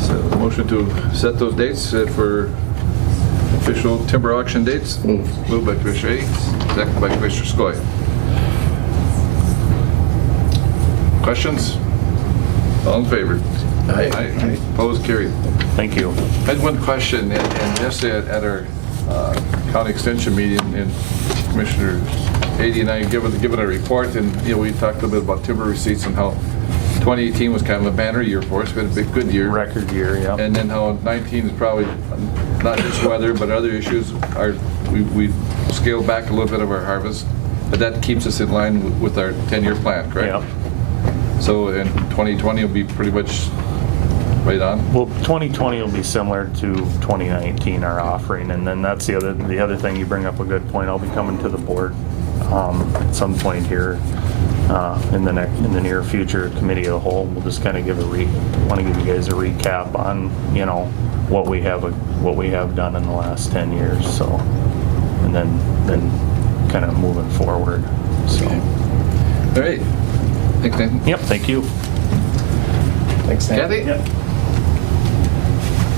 So motion to set those dates for official timber auction dates. Moved by Commissioner Ady, second by Commissioner Skoye. Questions? All in favor? Aye. Opposed? Carried. Thank you. I had one question, and yesterday at our county extension meeting, and Commissioner Ady and I given a report, and we talked a little bit about timber receipts and how 2018 was kind of a banner year for us. We had a big, good year. Record year, yeah. And then how 19 is probably not just weather, but other issues. We scaled back a little bit of our harvest, but that keeps us in line with our 10-year plan, correct? Yeah. So in 2020 will be pretty much right on. Well, 2020 will be similar to 2019, our offering, and then that's the other thing. You bring up a good point. I'll be coming to the board at some point here in the near future, committee of the whole. We'll just kind of want to give you guys a recap on what we have done in the last 10 years. So, and then kind of moving forward. So, All right. Thanks, Nathan. yep. Thank you. Thanks, Nate. Kathy? I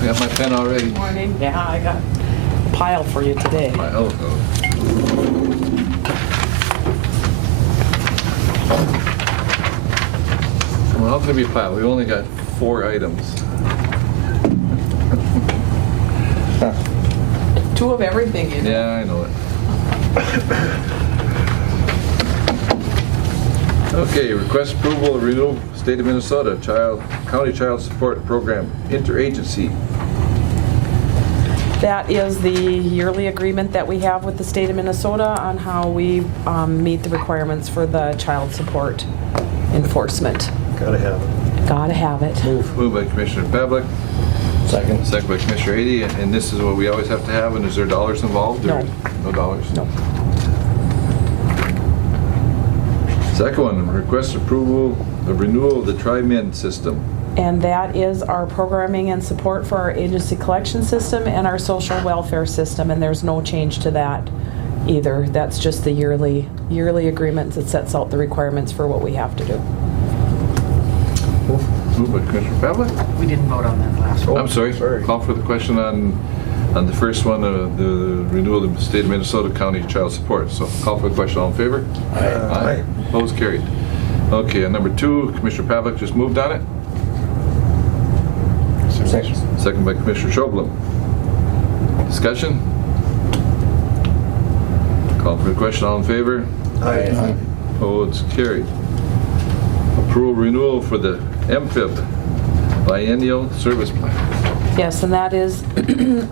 got my pen already. Morning. Yeah, I got a pile for you today. Well, how can it be a pile? We've only got 4 items. Two of everything in it. Yeah, I know it. Okay, request approval of renewal, State of Minnesota County Child Support Program Interagency. That is the yearly agreement that we have with the state of Minnesota on how we meet the requirements for the child support enforcement. Gotta have it. Gotta have it. Moved by Commissioner Pavlik, Second. second by Commissioner Ady, and this is what we always have to have, and is there dollars involved? or No. No dollars? No. Second one, request approval of renewal of the Tri-Min system. And that is our programming and support for our agency collection system and our social welfare system, and there's no change to that either. That's just the yearly agreement that sets out the requirements for what we have to do. Moved by Commissioner Pavlik. We didn't vote on that last one. I'm sorry. Call for the question on the first one, the renewal of the State of Minnesota County Child Support. So call for the question. All in favor? Aye. Opposed? Carried. Okay, and number 2, Commissioner Pavlik just moved on it. Second by Commissioner Schoblum. Discussion? Call for the question. All in favor? Aye. Opposed? Carried. Approval renewal for the MFIP biennial service plan. Yes, and that is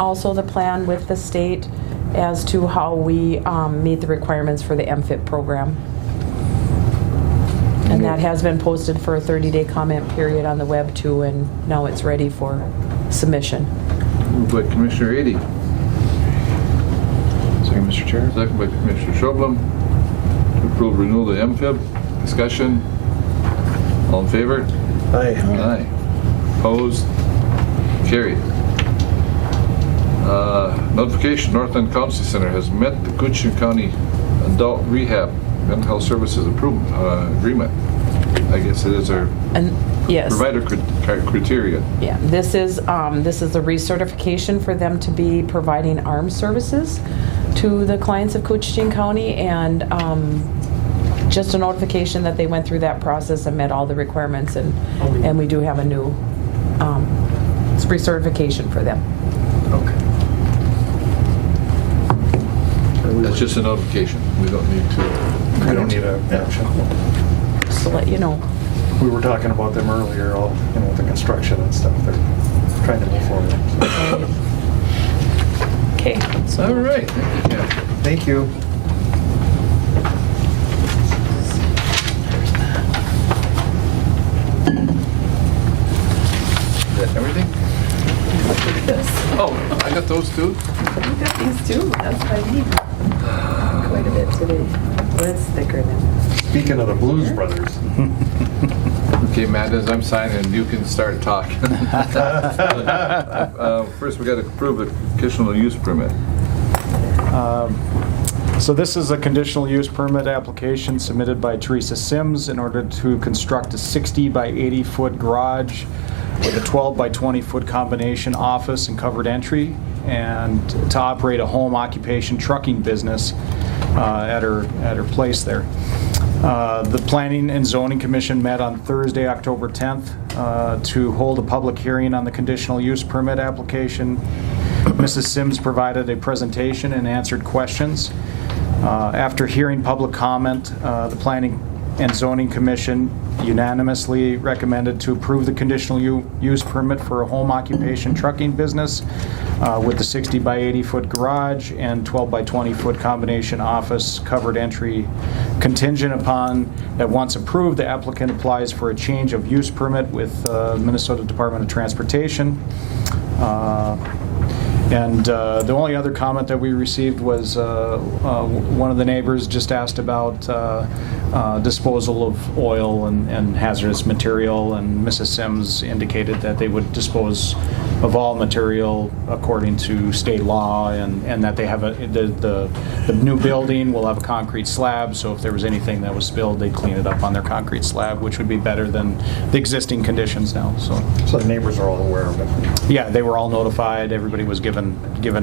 also the plan with the state as to how we meet the requirements for the MFIP program. And that has been posted for a 30-day comment period on the web too, and now it's ready for submission. Moved by Commissioner Ady. Second, Mr. Chair. Second by Commissioner Schoblum. To approve renewal of the MFIP. Discussion? All in favor? Aye. Aye. Opposed? Carried. Notification, Northland County Center has met the Koochiching County Adult Rehab Mental Health Services Agreement. I guess it is our And yes. provider criteria. Yeah, this is the recertification for them to be providing armed services to the clients of Koochiching County, and just a notification that they went through that process and met all the requirements, and we do have a new recertification for them. Okay. That's just a notification. We don't need to. We don't need an action. Just to let you know. We were talking about them earlier, all, with the construction and stuff. They're trying to move forward. So. Okay. All right. Thank you, Ken. Thank you. Is that everything? Oh, I got those too. You got these too. That's what I need. Quite a bit today. But it's thicker than. Speaking of the Blues Brothers. Okay, Matt, as I'm signing, you can start talking. First, we got to approve a conditional use permit. So this is a conditional use permit application submitted by Teresa Sims in order to construct a 60 by 80 foot garage with a 12 by 20 foot combination office and covered entry, and to operate a home occupation trucking business at her place there. The Planning and Zoning Commission met on Thursday, October 10th, to hold a public hearing on the conditional use permit application. Mrs. Sims provided a presentation and answered questions. After hearing public comment, the Planning and Zoning Commission unanimously recommended to approve the conditional use permit for a home occupation trucking business with the 60 by 80 foot garage and 12 by 20 foot combination office covered entry, contingent upon that once approved, the applicant applies for a change of use permit with Minnesota Department of Transportation. And the only other comment that we received was one of the neighbors just asked about disposal of oil and hazardous material, and Mrs. Sims indicated that they would dispose of all material according to state law, and that they have the new building will have a concrete slab, so if there was anything that was spilled, they'd clean it up on their concrete slab, which would be better than the existing conditions now. So the neighbors are all aware of it. Yeah, they were all notified. Everybody was given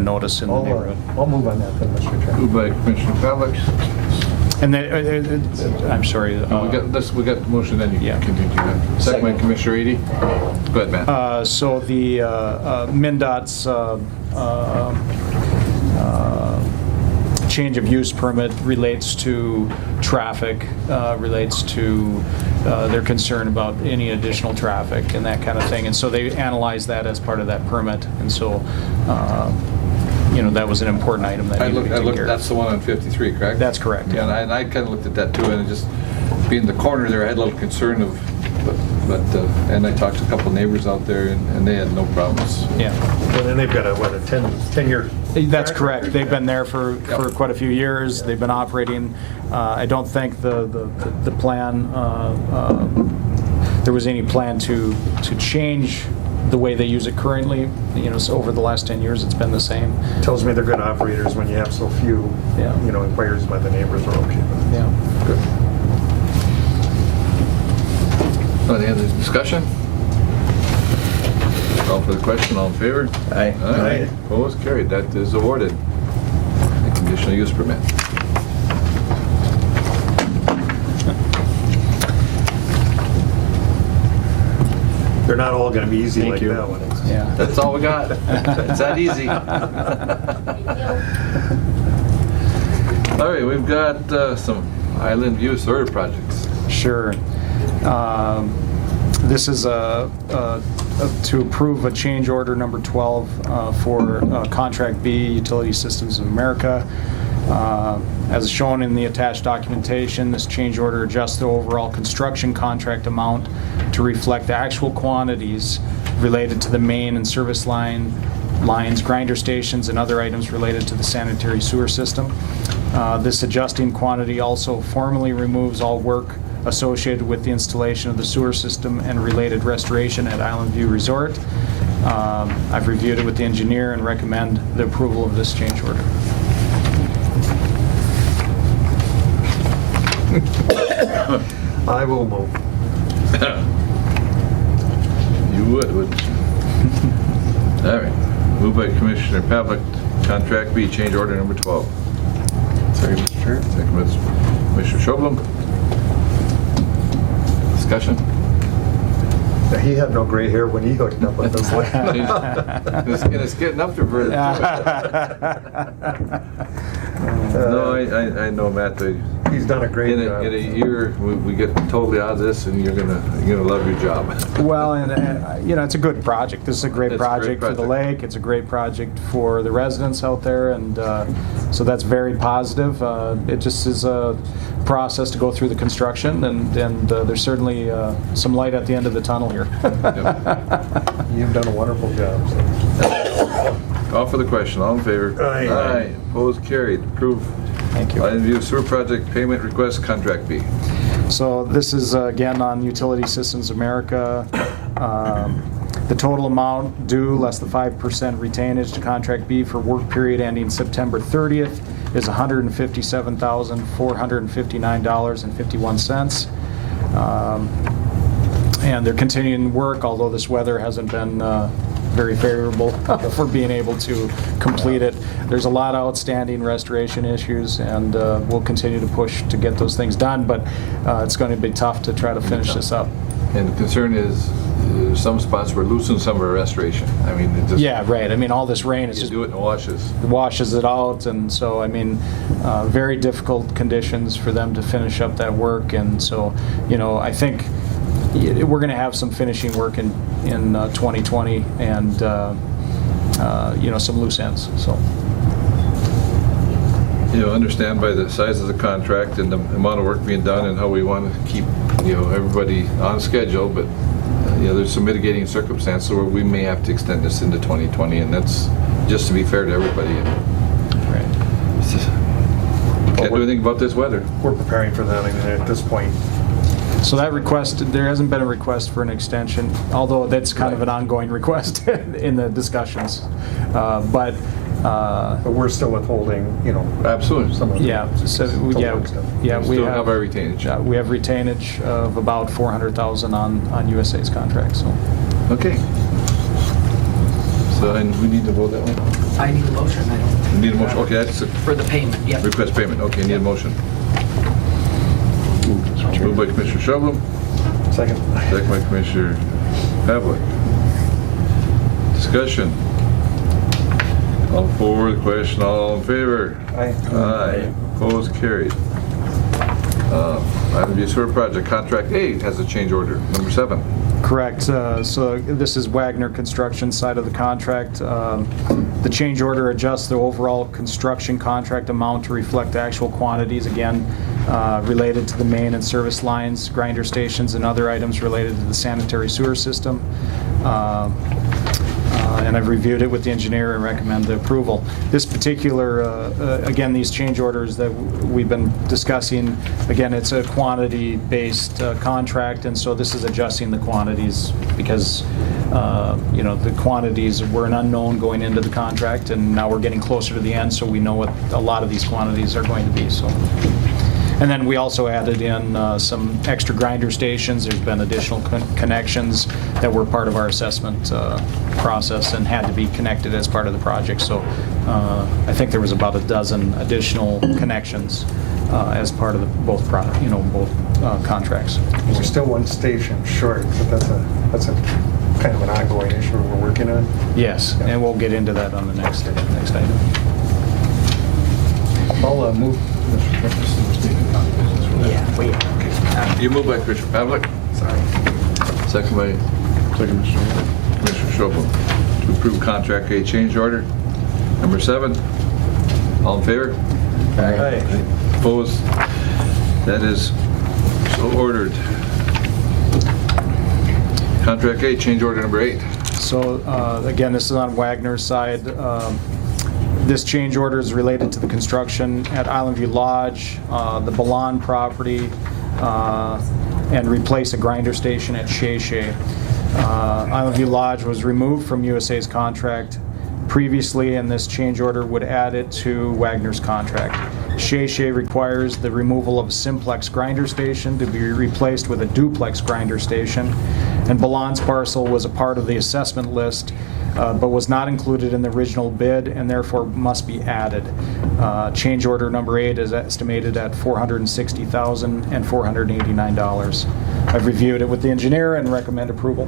notice in the neighborhood. I'll move on that then, Mr. Chairman. Moved by Commissioner Pavlik. And I'm sorry. We got this. We got the motion. Then you can continue that. Second by Commissioner Eady. Go ahead, Matt. So the MnDOT's change of use permit relates to traffic, relates to their concern about any additional traffic and that kind of thing. And so they analyzed that as part of that permit. And so, that was an important item that needed to be taken care of. That's the one on 53, correct? That's correct. Yeah, and I kind of looked at that too, and just being in the corner there, I had a little concern of, and I talked to a couple neighbors out there, and they had no problems. Yeah. And then they've got a 10-year. That's correct. They've been there for quite a few years. They've been operating. I don't think the plan, there was any plan to change the way they use it currently. So over the last 10 years, it's been the same. Tells me they're good operators when you have so few, inquiries by the neighbors are okay. Yeah. Good. Any other discussion? Call for the question. All in favor? Aye. Aye. Opposed? Carried. That is awarded. The conditional use permit. They're not all going to be easy Thank like you. that one. Yeah. That's all we got. It's that easy. All right, we've got some Island View sewer projects. Sure. This is to approve a change order number 12 for Contract B, Utility Systems of America. As shown in the attached documentation, this change order adjusts the overall construction contract amount to reflect the actual quantities related to the main and service lines, grinder stations, and other items related to the sanitary sewer system. This adjusting quantity also formally removes all work associated with the installation of the sewer system and related restoration at Island View Resort. I've reviewed it with the engineer and recommend the approval of this change order. I will move. You would, wouldn't you? All right. Moved by Commissioner Pavlik, Contract B, change order number 12. Second, Mr. Chair. Second by Commissioner Schoblum. Discussion? He had no gray hair when he hooked up with us. And it's getting up to Vern. No, I know, Matt. He's done a great In job. a year, we get totally out of this, and you're gonna love your job. Well, and it's a good project. This is a great It's a great project for the project. lake. It's a great project for the residents out there, and so that's very positive. It just is a process to go through the construction, and there's certainly some light at the end of the tunnel here. You've done a wonderful job. Call for the question. All in favor? Aye. Aye. Opposed? Carried. Approve. Thank you. Item view sewer project payment request contract B. So this is, again, on Utility Systems America. The total amount due, less the 5% retainage to Contract B for work period ending September 30th is $157,459.51. And they're continuing work, although this weather hasn't been very favorable for being able to complete it. There's a lot of outstanding restoration issues, and we'll continue to push to get those things done, but it's going to be tough to try to finish this up. And the concern is some spots we're losing some of our restoration. I mean, it just... Yeah, right. I mean, all this rain is You just do it in washes. washes it out, and so, I mean, very difficult conditions for them to finish up that work, and so, I think we're going to have some finishing work in 2020, and some loose ends. So, Understand by the size of the contract and the amount of work being done and how we want to keep everybody on schedule, but there's some mitigating circumstances where we may have to extend this into 2020, and that's just to be fair to everybody. Can't do anything about this weather. We're preparing for that. I mean, at this point, so that request, there hasn't been a request for an extension, although that's kind of an ongoing request in the discussions. But we're still withholding, Absolutely. some of the yeah, so stuff. we Still have our retainage. we have retainage of about $400,000 on USA's contract. So, Okay. So, and we need to vote that one? I need a motion. I don't. Need a motion? Okay, that's a For the payment, yeah. request payment. Okay, need a motion. Moved by Commissioner Shovlin, Second. second by Commissioner Pavlik. Discussion. All for the question, all in favor? Aye. Aye. Opposed, carried. Item B, sewer project, contract A has a change order, number 7. correct. So this is Wagner Construction side of the contract. The change order adjusts the overall construction contract amount to reflect actual quantities, again, related to the main and service lines, grinder stations, and other items related to the sanitary sewer system. And I've reviewed it with the engineer and recommend the approval. This particular, again, these change orders that we've been discussing, again, it's a quantity-based contract, and so this is adjusting the quantities because, the quantities were an unknown going into the contract, and now we're getting closer to the end, so we know what a lot of these quantities are going to be. So. And then we also added in some extra grinder stations. There's been additional connections that were part of our assessment process and had to be connected as part of the project. So I think there was about a dozen additional connections as part of both contracts. We're still one station short, but that's a kind of an ongoing issue we're working on. Yes, and we'll get into that on the next item. I'll move. Yeah, wait. You moved by Commissioner Pavlik, Sorry. second by Commissioner Shovlin to approve contract A change order, number 7. All in favor? Aye. Opposed? That is so ordered. Contract A, change order number 8. So again, this is on Wagner's side. This change order is related to the construction at Island View Lodge, the Balan property, and replace a grinder station at Shea Shea. Island View Lodge was removed from USA's contract previously, and this change order would add it to Wagner's contract. Shea Shea requires the removal of a simplex grinder station to be replaced with a duplex grinder station, and Balan's parcel was a part of the assessment list, but was not included in the original bid and therefore must be added. Change order number 8 is estimated at $460,489. I've reviewed it with the engineer and recommend approval.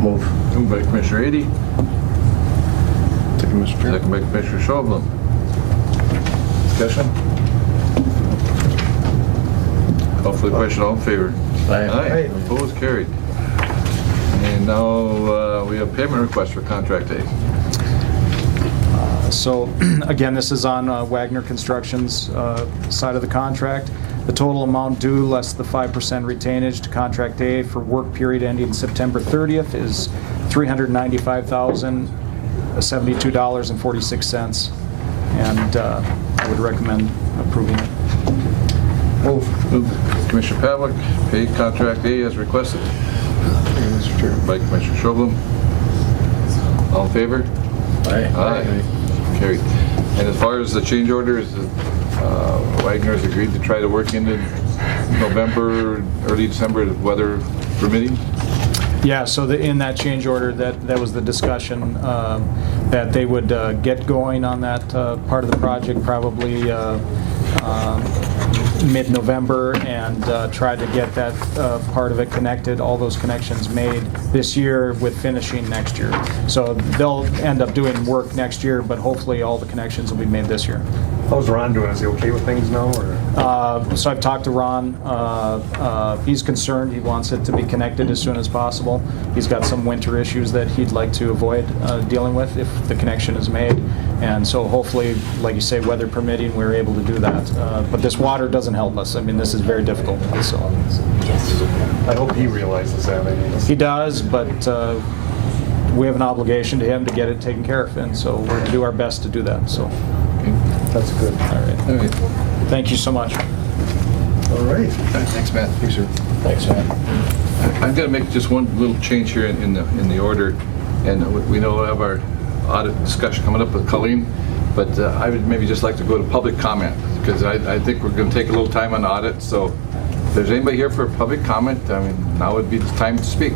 Move. Moved by Commissioner Ady, Second, Mr. Chair. second by Commissioner Shovlin. Discussion? Call for the question, all in favor? Aye. Opposed, carried. And now we have payment request for contract A. So again, this is on Wagner Construction's side of the contract. The total amount due less the 5% retainage to contract A for work period ending September 30th is $395,072.46. And I would recommend approving it. Move. Commissioner Pavlik, pay contract A as requested. Mr. Chair. By Commissioner Shovlin. All in favor? Aye. Carried. And as far as the change orders, Wagner has agreed to try to work into November, early December, weather permitting? Yeah, so in that change order, that was the discussion, that they would get going on that part of the project probably mid-November and try to get that part of it connected, all those connections made this year with finishing next year. So they'll end up doing work next year, but hopefully all the connections will be made this year. How's Ron doing? Is he okay with things now, or? So I've talked to Ron. He's concerned. He wants it to be connected as soon as possible. He's got some winter issues that he'd like to avoid dealing with if the connection is made. And so hopefully, like you say, weather permitting, we're able to do that. But this water doesn't help us. I mean, this is very difficult. So. I hope he realizes that. I mean, He does, but we have an obligation to him to get it taken care of, and so we're going to do our best to do that. So that's good. all right. Thank you so much. All right. Thanks, Matt. Thanks, sir. Thanks, man. I'm going to make just one little change here in the order, and we know we'll have our audit discussion coming up with Colleen, but I would maybe just like to go to public comment, because I think we're going to take a little time on audit, so if there's anybody here for public comment, I mean, now would be the time to speak.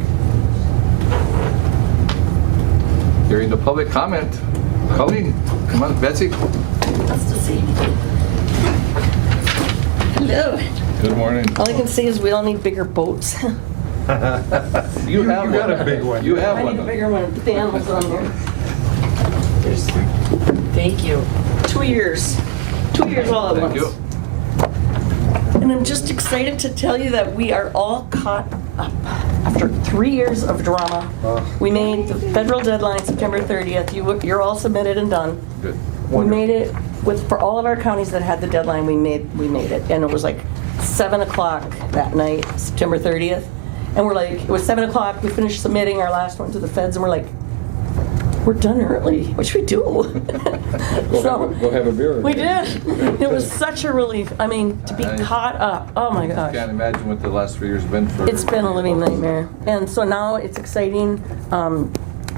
Hearing the public comment, Colleen, come on, Betsy. Nice to see you. Hello. Good morning. All I can say is we all need bigger boats. You got a big one. You have I one. need a bigger one. Put the animals on there. Thank you. 2 years. 2 years all at Thank once. you. And I'm just excited to tell you that we are all caught up. After 3 years of drama, we made the federal deadline September 30th. You're all submitted and done. Good. We made it for all of our counties that had the deadline. We made it, and it was like 7 o'clock that night, September 30th. And we're like, it was 7 o'clock. We finished submitting our last one to the feds, and we're like, we're done early. What should we do? Go have a beer. We did. It was such a relief. I mean, to be caught up. Oh my gosh. Can't imagine what the last 3 years have been for. It's been a living nightmare. And so now it's exciting.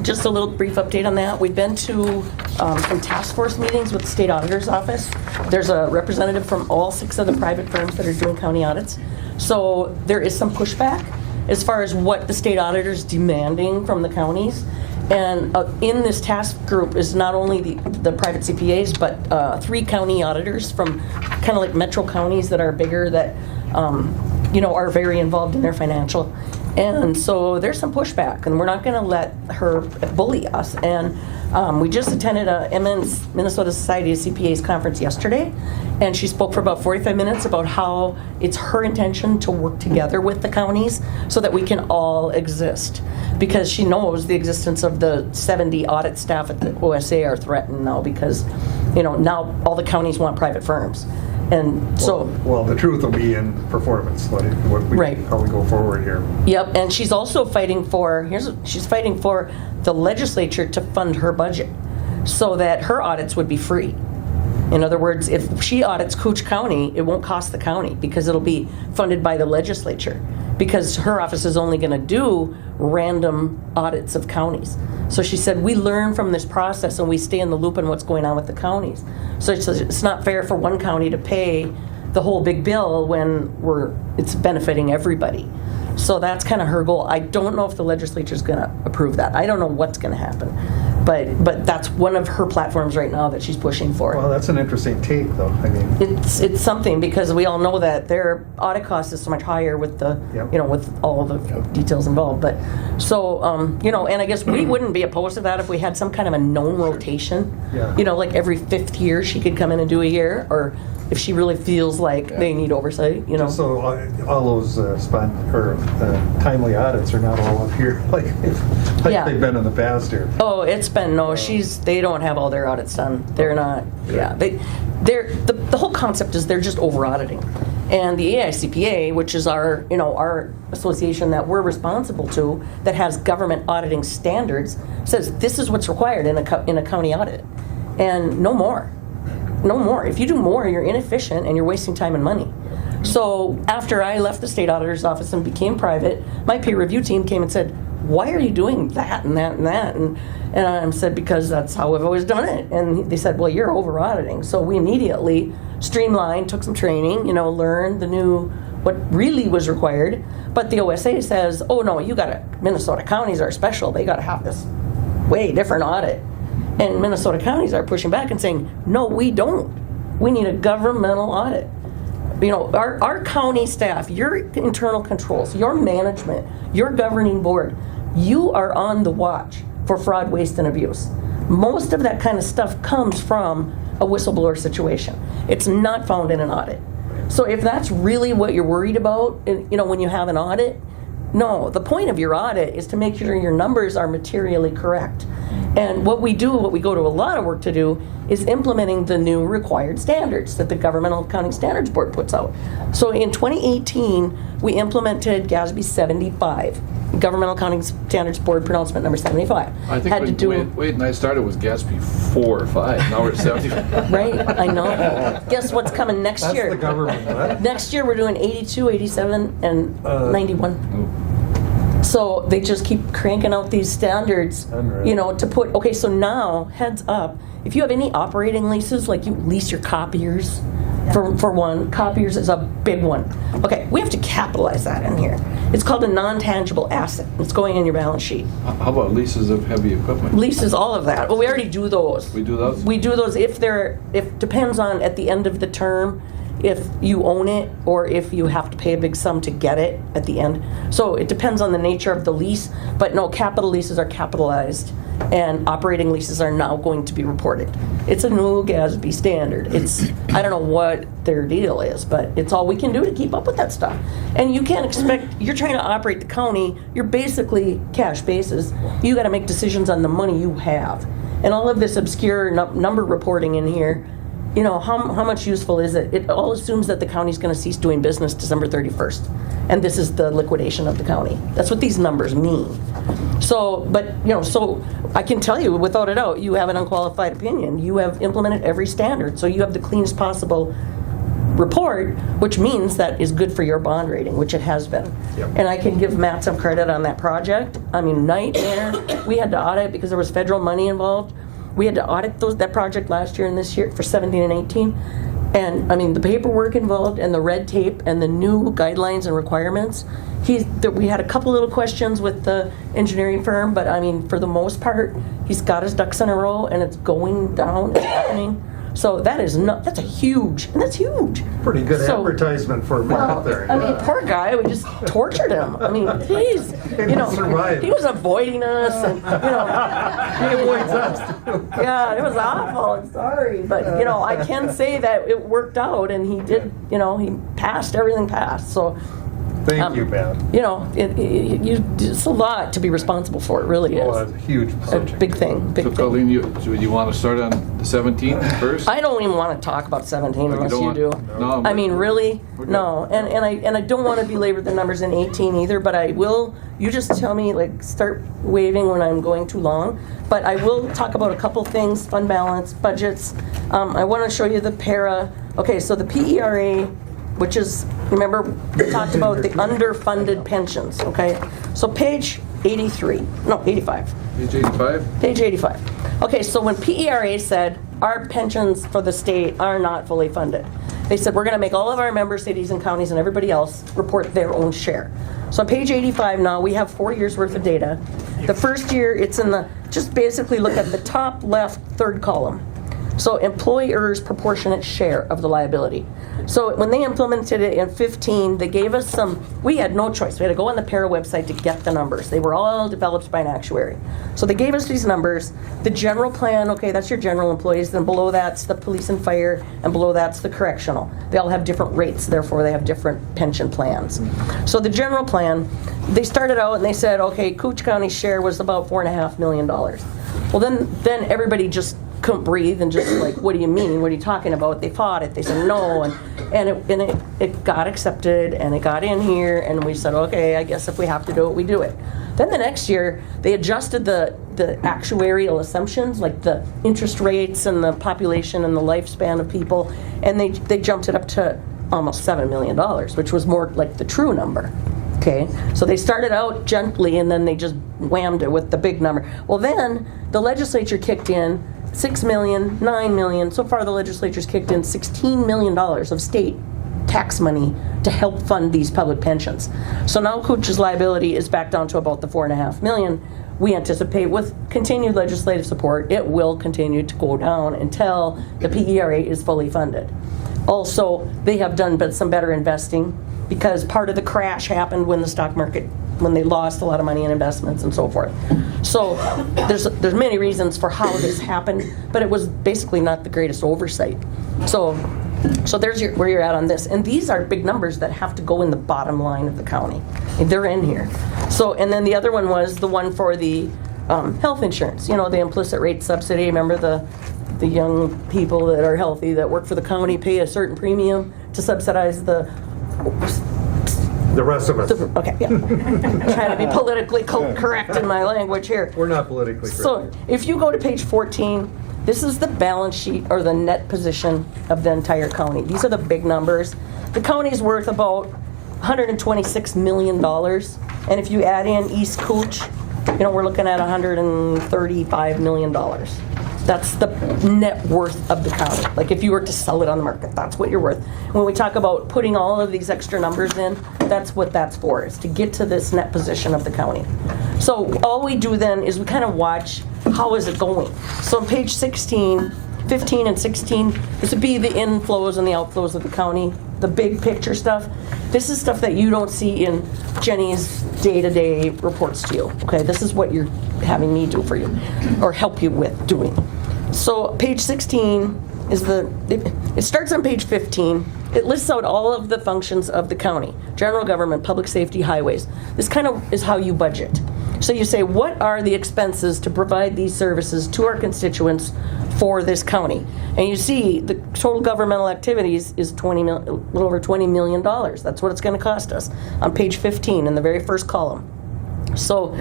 Just a little brief update on that. We've been to some task force meetings with the state auditor's office. There's a representative from all 6 of the private firms that are doing county audits. So there is some pushback as far as what the state auditor's demanding from the counties. And in this task group is not only the private CPAs, but 3 county auditors from kind of like metro counties that are bigger that, are very involved in their financial. And so there's some pushback, and we're not going to let her bully us. And we just attended a Minnesota Society of CPAs conference yesterday, and she spoke for about 45 minutes about how it's her intention to work together with the counties so that we can all exist. Because she knows the existence of the 70 audit staff at the OSA are threatened now because, now all the counties want private firms. And so... Well, the truth will be in performance, right. How we go forward here. Yep, and she's also fighting for, she's fighting for the legislature to fund her budget so that her audits would be free. In other words, if she audits Cooch County, it won't cost the county because it'll be funded by the legislature, because her office is only going to do random audits of counties. So she said, we learn from this process and we stay in the loop on what's going on with the counties. So it's not fair for one county to pay the whole big bill when it's benefiting everybody. So that's kind of her goal. I don't know if the legislature is going to approve that. I don't know what's going to happen. But that's one of her platforms right now that she's pushing for. Well, that's an interesting take, though. I mean, It's something, because we all know that their audit cost is so much higher with the, Yep. with all the details involved. But, so, and I guess we wouldn't be opposed to that if we had some kind of a known rotation. Yeah. Like every 5th year, she could come in and do a year, or if she really feels like they need oversight, just so all those timely audits are not all up here like Yeah. they've been in the past here. Oh, it's been, no, they don't have all their audits done. They're not, the whole concept is they're just over auditing. And the AICPA, which is our association that we're responsible to, that has government auditing standards, says this is what's required in a county audit. And no more. No more. If you do more, you're inefficient and you're wasting time and money. So after I left the state auditor's office and became private, my peer review team came and said, why are you doing that and that and that? And I said, because that's how I've always done it. And they said, well, you're over auditing. So we immediately streamlined, took some training, learned what really was required. But the OSA says, oh no, Minnesota counties are special. They got to have this way different audit. And Minnesota counties are pushing back and saying, no, we don't. We need a governmental audit. Our county staff, your internal controls, your management, your governing board, you are on the watch for fraud, waste, and abuse. Most of that kind of stuff comes from a whistleblower situation. It's not found in an audit. So if that's really what you're worried about, when you have an audit, no, the point of your audit is to make sure your numbers are materially correct. And what we go to a lot of work to do, is implementing the new required standards that the Governmental Accounting Standards Board puts out. So in 2018, we implemented GASB 75, Governmental Accounting Standards Board pronouncement number 75. I think Wade and I started with GASB 4 or 5. Now we're at 75. Right, I know. Guess what's coming next year? That's the government, what? Next year we're doing 82, 87, and 91. So they just keep cranking out these standards, to put, okay, so now, heads up, if you have any operating leases, like you lease your copiers, for one, copiers is a big one. Okay, we have to capitalize that in here. It's called a non-tangible asset. It's going in your balance sheet. How about leases of heavy equipment? Leases, all of that. Well, we already do those. We do those? We do those if depends on at the end of the term, if you own it or if you have to pay a big sum to get it at the end. So it depends on the nature of the lease, but no, capital leases are capitalized and operating leases are now going to be reported. It's a new GASB standard. I don't know what their deal is, but it's all we can do to keep up with that stuff. And you can't expect, you're trying to operate the county, you're basically cash basis. You gotta make decisions on the money you have. And all of this obscure number reporting in here, how much useful is it? It all assumes that the county's going to cease doing business December 31st. And this is the liquidation of the county. That's what these numbers mean. So, so I can tell you without a doubt, you have an unqualified opinion. You have implemented every standard. So you have the cleanest possible report, which means that is good for your bond rating, which it has been. Yep. And I can give Matt some credit on that project. I mean, nightmare. We had to audit because there was federal money involved. We had to audit that project last year and this year for 17 and 18. And I mean, the paperwork involved and the red tape and the new guidelines and requirements. We had a couple little questions with the engineering firm, but I mean, for the most part, he's got his ducks in a row and it's going down, it's happening. So that's huge. Pretty good advertisement for Matt there. I mean, poor guy, we just tortured him. I mean, geez, he was avoiding us, and he avoids us too. Yeah, it was awful. I'm sorry, but I can say that it worked out, and he did. He passed. Everything passed. So. Thank you, Matt. It's a lot to be responsible for. It really is. Oh, that's a huge subject. A big thing. So, Colleen, you want to start on the 17th first? I don't even want to talk about 17 unless you do. No, I mean, really, no. And I don't want to belabor the numbers in 18 either. But I will. You just tell me, start waving when I'm going too long. But I will talk about a couple things: fund balance, budgets. I want to show you the para. Okay, so the PERA. Which is, remember, we talked about the underfunded pensions, okay? So page 85. Page 85? Page 85. Okay, so when PERA said our pensions for the state are not fully funded, they said we're going to make all of our member cities and counties and everybody else report their own share. So on page 85 now, we have 4 years worth of data. The first year, it's in the, just basically look at the top left third column. So employers' proportionate share of the liability. So when they implemented it in 15, they gave us some, we had no choice. We had to go on the para website to get the numbers. They were all developed by an actuary. So they gave us these numbers. The general plan, okay, that's your general employees. Then below that's the police and fire, and below that's the correctional. They all have different rates, therefore they have different pension plans. So the general plan, they started out and they said, okay, Cooch County's share was about $4.5 million. Well, then everybody just couldn't breathe and just like, what do you mean? What are you talking about? They fought it. They said no, and it got accepted and it got in here, and we said, okay, I guess if we have to do it, we do it. Then the next year, they adjusted the actuarial assumptions, like the interest rates and the population and the lifespan of people, and they jumped it up to almost $7 million, which was more like the true number. Okay, so they started out gently and then they just whammed it with the big number. Well, then the legislature kicked in $6 million, $9 million. So far, the legislature's kicked in $16 million of state tax money to help fund these public pensions. So now Cooch's liability is back down to about the $4.5 million. We anticipate with continued legislative support, it will continue to go down until the PERA is fully funded. Also, they have done some better investing because part of the crash happened when the stock market, when they lost a lot of money in investments and so forth. So there's many reasons for how this happened, but it was basically not the greatest oversight. So there's where you're at on this. And these are big numbers that have to go in the bottom line of the county. And they're in here. So, and then the other one was the one for the health insurance, you know, the implicit rate subsidy. Remember the young people that are healthy that work for the county pay a certain premium to subsidize the rest of us. Okay, yeah. I'm trying to be politically correct in my language here. We're not politically correct. So if you go to page 14, this is the balance sheet or the net position of the entire county. These are the big numbers. The county's worth about $126 million. And if you add in East Cooch, you know, we're looking at $135 million. That's the net worth of the county. Like if you were to sell it on the market, that's what you're worth. When we talk about putting all of these extra numbers in, that's what that's for, is to get to this net position of the county. So all we do then is we kind of watch how is it going. So on page 16, 15 and 16, this would be the inflows and the outflows of the county, the big picture stuff. This is stuff that you don't see in Jenny's day-to-day reports to you. Okay, this is what you're having me do for you, or help you with doing. So page 16 is it starts on page 15. It lists out all of the functions of the county: general government, public safety, highways. This kind of is how you budget. So you say, what are the expenses to provide these services to our constituents for this county? And you see the total governmental activities is a little over $20 million. That's what it's going to cost us on page 15 in the very first column. So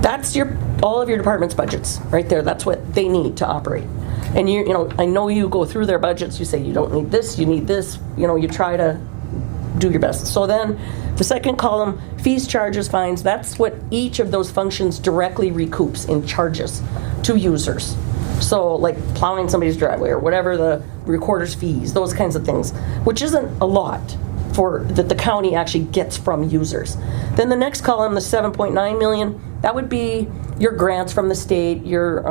that's all of your department's budgets right there. That's what they need to operate. And you know, I know you go through their budgets. You say you don't need this, you need this. You know, you try to do your best. So then the second column, fees, charges, fines, that's what each of those functions directly recoups in charges to users. So like plowing somebody's driveway or whatever, the recorder's fees, those kinds of things, which isn't a lot that the county actually gets from users. Then the next column, the 7.9 million, that would be your grants from the state, your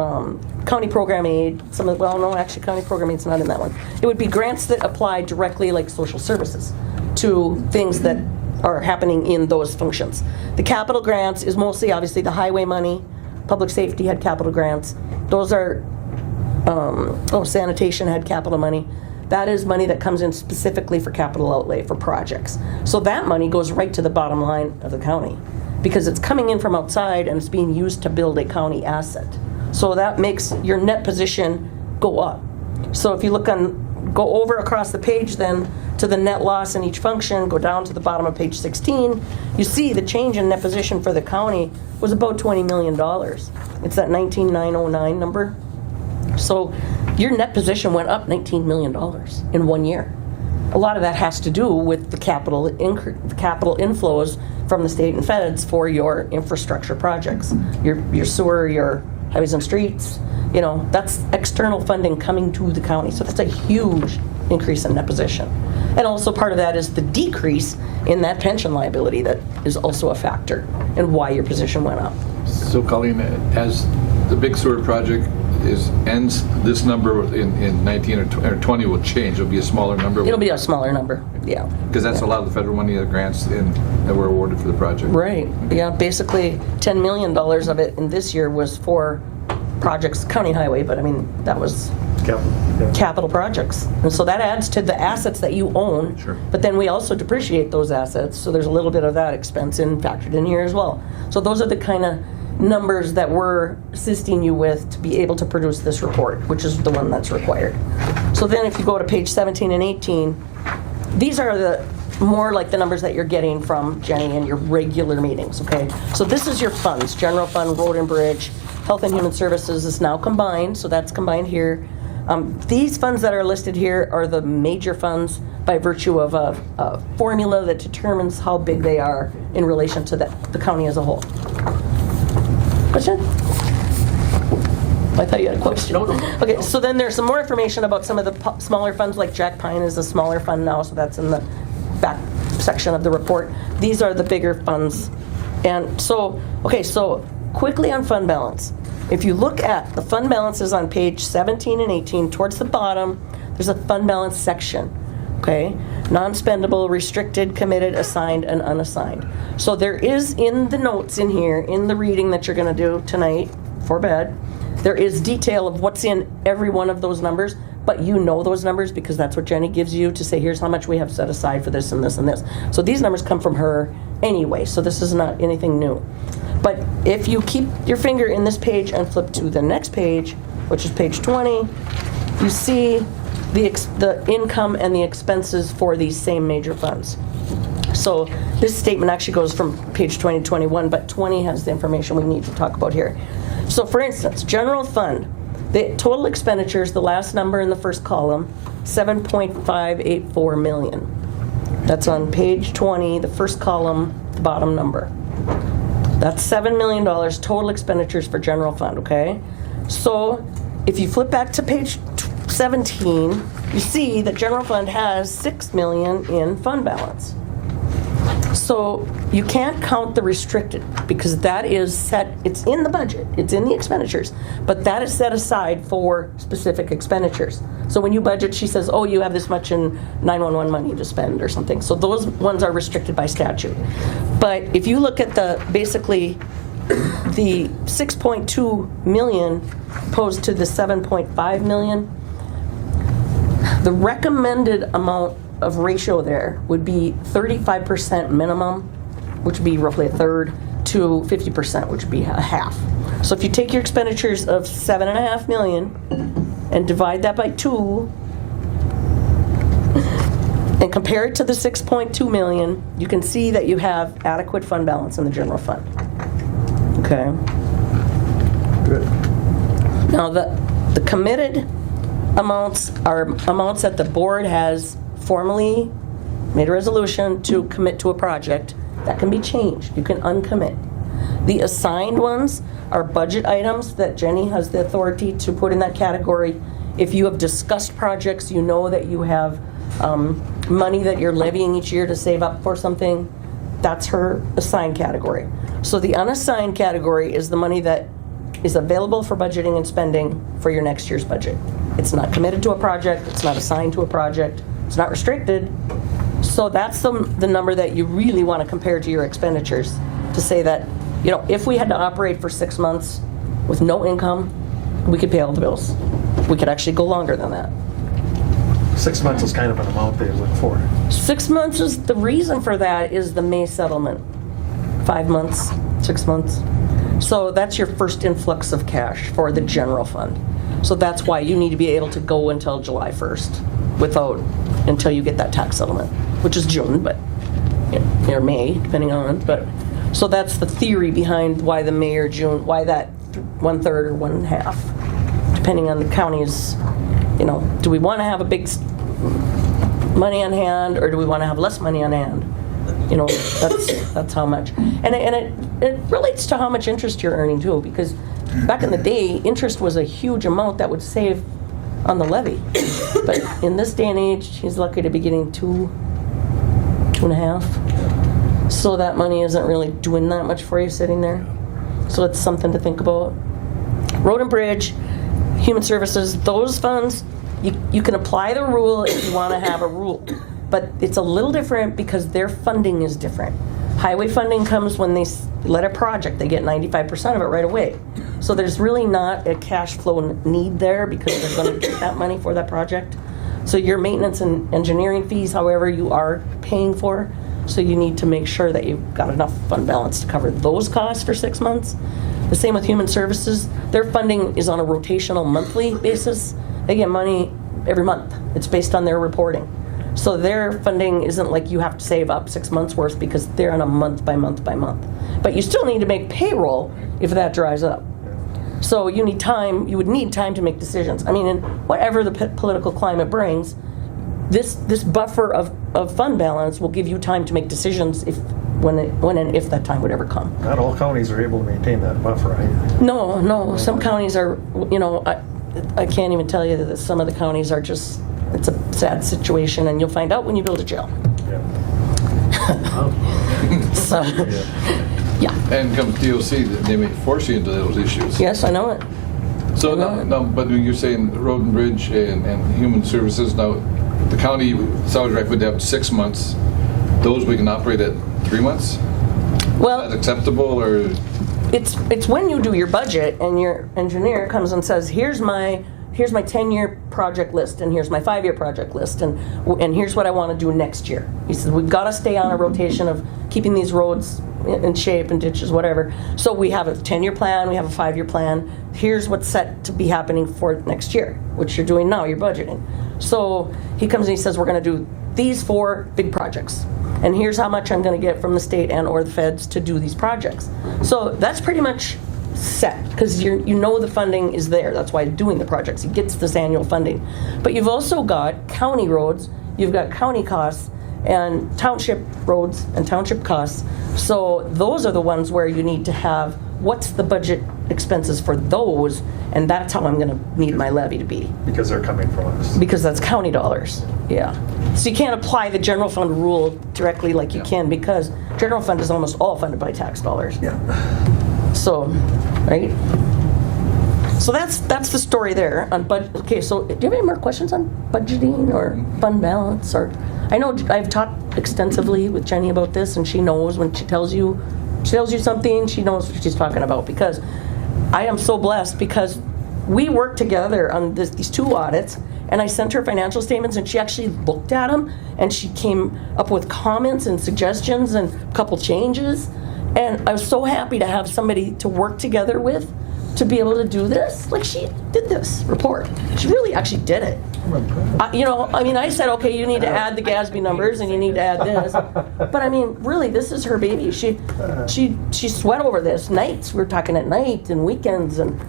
county program aid, county program aid's not in that one. It would be grants that apply directly, like social services, to things that are happening in those functions. The capital grants is mostly obviously the highway money. Public safety had capital grants. Those are, sanitation had capital money. That is money that comes in specifically for capital outlay for projects. So that money goes right to the bottom line of the county because it's coming in from outside and it's being used to build a county asset. So that makes your net position go up. So if you go over across the page then to the net loss in each function, go down to the bottom of page 16, you see the change in net position for the county was about $20 million. It's that 19,909 number. So your net position went up $19 million in 1 year. A lot of that has to do with the capital inflows from the state and feds for your infrastructure projects, your sewer, your highways and streets. You know, that's external funding coming to the county. So that's a huge increase in that position. And also part of that is the decrease in that pension liability that is also a factor in why your position went up. So Colleen, as the big sewer project ends, this number in 19 or 20 will change. It'll be a smaller number. It'll be a smaller number, yeah. Because that's a lot of the federal money, the grants that were awarded for the project. Right, yeah, basically $10 million of it in this year was for projects, county highway, but I mean, that was capital projects. And so that adds to the assets that you own. Sure. But then we also depreciate those assets, so there's a little bit of that expense factored in here as well. So those are the kind of numbers that we're assisting you with to be able to produce this report, which is the one that's required. So then if you go to page 17 and 18, these are the more like the numbers that you're getting from Jenny in your regular meetings, okay? So this is your funds, general fund, road and bridge, health and human services is now combined, so that's combined here. These funds that are listed here are the major funds by virtue of a formula that determines how big they are in relation to the county as a whole. Question? I thought you had a question. Okay, so then there's some more information about some of the smaller funds, like Jack Pine is a smaller fund now, so that's in the back section of the report. These are the bigger funds. And so, okay, so quickly on fund balance. If you look at the fund balances on page 17 and 18, towards the bottom, there's a fund balance section, okay? Non-spendable, restricted, committed, assigned, and unassigned. So there is in the notes in here, in the reading that you're gonna do tonight for bed, there is detail of what's in every one of those numbers, but you know those numbers because that's what Jenny gives you to say, here's how much we have set aside for this and this and this. So these numbers come from her anyway, so this is not anything new. But if you keep your finger in this page and flip to the next page, which is page 20, you see the income and the expenses for these same major funds. So this statement actually goes from page 20 to 21, but 20 has the information we need to talk about here. So for instance, general fund, the total expenditures, the last number in the first column, 7.584 million. That's on page 20, the first column, the bottom number. That's $7 million total expenditures for general fund, okay? So if you flip back to page 17, you see that general fund has $6 million in fund balance. So you can't count the restricted because that is set, it's in the budget, it's in the expenditures, but that is set aside for specific expenditures. So when you budget, she says, oh, you have this much in 911 money to spend or something. So those ones are restricted by statute. But if you look at basically the 6.2 million opposed to the 7.5 million, the recommended amount of ratio there would be 35% minimum, which would be roughly a third, to 50%, which would be a half. So if you take your expenditures of 7.5 million and divide that by 2 and compare it to the 6.2 million, you can see that you have adequate fund balance in the general fund. Okay. Good. Now the committed amounts are amounts that the board has formally made a resolution to commit to a project. That can be changed. You can uncommit. The assigned ones are budget items that Jenny has the authority to put in that category. If you have discussed projects, you know that you have money that you're levying each year to save up for something, that's her assigned category. So the unassigned category is the money that is available for budgeting and spending for your next year's budget. It's not committed to a project, it's not assigned to a project, it's not restricted. So that's the number that you really want to compare to your expenditures to say that, you know, if we had to operate for 6 months with no income, we could pay all the bills. We could actually go longer than that. 6 months is kind of an amount they look for. 6 months is, the reason for that is the May settlement. 5 months, 6 months. So that's your first influx of cash for the general fund. So that's why you need to be able to go until July 1st until you get that tax settlement, which is June, but or May, depending on. But so that's the theory behind why the May or June, why that 1/3 or 1/2, depending on the county's. You know, do we want to have a big money on hand, or do we want to have less money on hand? You know, that's how much. And it relates to how much interest you're earning too, because back in the day, interest was a huge amount that would save on the levy. But in this day and age, he's lucky to be getting 2.5. So that money isn't really doing that much for you sitting there. So it's something to think about. Road and Bridge, Human Services, those funds, you can apply the rule if you want to have a rule. But it's a little different because their funding is different. Highway funding comes when they let a project, they get 95% of it right away. So there's really not a cash flow need there because they're going to get that money for that project. So your maintenance and engineering fees, however, you are paying for. So you need to make sure that you've got enough fund balance to cover those costs for 6 months. The same with Human Services. Their funding is on a rotational monthly basis. They get money every month. It's based on their reporting. So their funding isn't like you have to save up 6 months worth because they're on a month by month by month. But you still need to make payroll if that dries up. So you need time, you would need time to make decisions. I mean, in whatever the political climate brings, this buffer of fund balance will give you time to make decisions when and if that time would ever come. Not all counties are able to maintain that buffer, right? No. Some counties are, I can't even tell you that some of the counties are just, it's a sad situation, and you'll find out when you build a jail. So, yeah. And comes DOC, they may force you into those issues. Yes, I know it. So now, but you're saying Road and Bridge and Human Services, now the county salary rec would have 6 months. Those we can operate at 3 months? Well, is that acceptable, or? It's when you do your budget and your engineer comes and says, here's my 10-year project list, and here's my 5-year project list, and here's what I want to do next year. He says, we've got to stay on a rotation of keeping these roads in shape and ditches, whatever. So we have a 10-year plan, we have a 5-year plan. Here's what's set to be happening for next year, which you're doing now, you're budgeting. So he comes and he says, we're going to do these 4 big projects. And here's how much I'm going to get from the state and or the feds to do these projects. So that's pretty much set, because you know the funding is there. That's why doing the projects, he gets this annual funding. But you've also got county roads, you've got county costs, and township roads and township costs. So those are the ones where you need to have what's the budget expenses for those, and that's how I'm going to need my levy to be. Because they're coming from us. Because that's county dollars, yeah. So you can't apply the general fund rule directly like you can, because general fund is almost all funded by tax dollars. Yeah. So, right? So that's the story there on budget. Okay, so do you have any more questions on budgeting or fund balance? Or I know I've talked extensively with Jenny about this, and she knows when she tells you something, she knows what she's talking about, because I am so blessed because we worked together on these 2 audits, and I sent her financial statements, and she actually looked at them, and she came up with comments and suggestions and a couple changes. And I was so happy to have somebody to work together with to be able to do this. Like, she did this report. She really actually did it. I said, okay, you need to add the GASB numbers and you need to add this. But I mean, really, this is her baby. She sweat over this nights. We were talking at night and weekends, and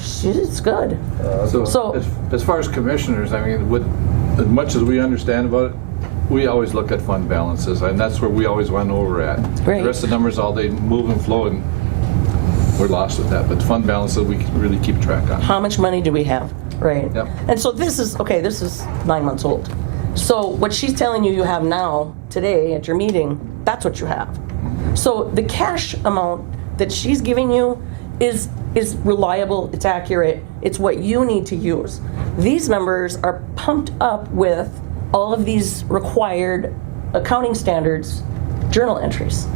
she's good. So as far as commissioners, I mean, as much as we understand about it, we always look at fund balances, and that's where we always run over at. Right. The rest of the numbers all day move and flow, and we're lost with that. But fund balances, we can really keep track on. How much money do we have? Right. Yep. And so this is 9 months old. So what she's telling you have now, today at your meeting, that's what you have. So the cash amount that she's giving you is reliable, it's accurate, it's what you need to use. These numbers are pumped up with all of these required accounting standards journal entries.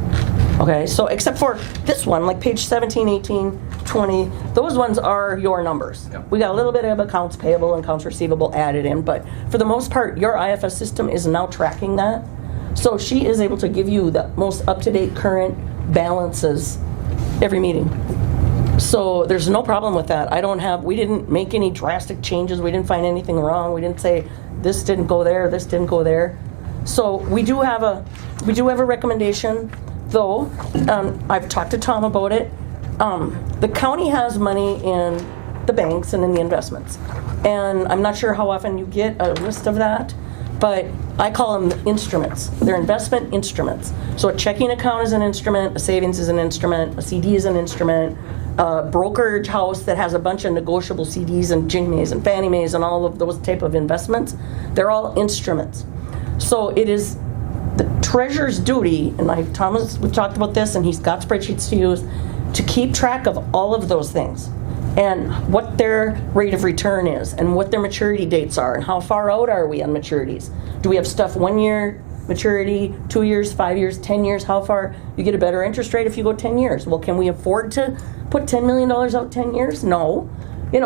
Okay, so except for this one, like page 17, 18, 20, those ones are your numbers. Yep. We got a little bit of accounts payable and accounts receivable added in, but for the most part, your IFS system is now tracking that. So she is able to give you the most up-to-date current balances every meeting. So there's no problem with that. We didn't make any drastic changes. We didn't find anything wrong. We didn't say this didn't go there, this didn't go there. So we do have a recommendation, though. I've talked to Tom about it. The county has money in the banks and in the investments, and I'm not sure how often you get a list of that, but I call them instruments. They're investment instruments. So a checking account is an instrument, a savings is an instrument, a CD is an instrument, a brokerage house that has a bunch of negotiable CDs and Ginnie Maes and Fannie Maes and all of those type of investments. They're all instruments. So it is the treasurer's duty, and Thomas, we talked about this, and he's got spreadsheets to use, to keep track of all of those things and what their rate of return is and what their maturity dates are and how far out are we on maturities. Do we have stuff 1 year maturity, 2 years, 5 years, 10 years? How far? You get a better interest rate if you go 10 years. Well, can we afford to put $10 million out 10 years? No.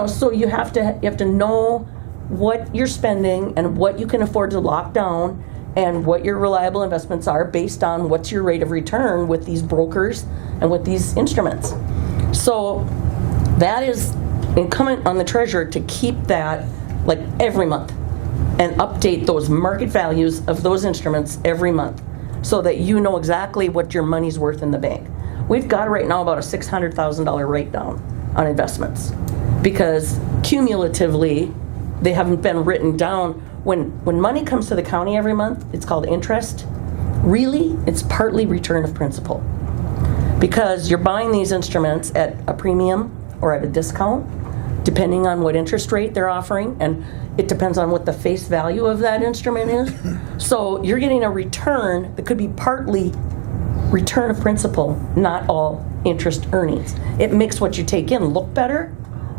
So you have to know what you're spending and what you can afford to lock down and what your reliable investments are based on what's your rate of return with these brokers and with these instruments. So that is incumbent on the treasurer to keep that like every month and update those market values of those instruments every month so that you know exactly what your money's worth in the bank. We've got right now about a $600,000 write-down on investments because cumulatively they haven't been written down. When money comes to the county every month, it's called interest. Really, it's partly return of principal because you're buying these instruments at a premium or at a discount, depending on what interest rate they're offering, and it depends on what the face value of that instrument is. So you're getting a return that could be partly return of principal, not all interest earnings. It makes what you take in look better,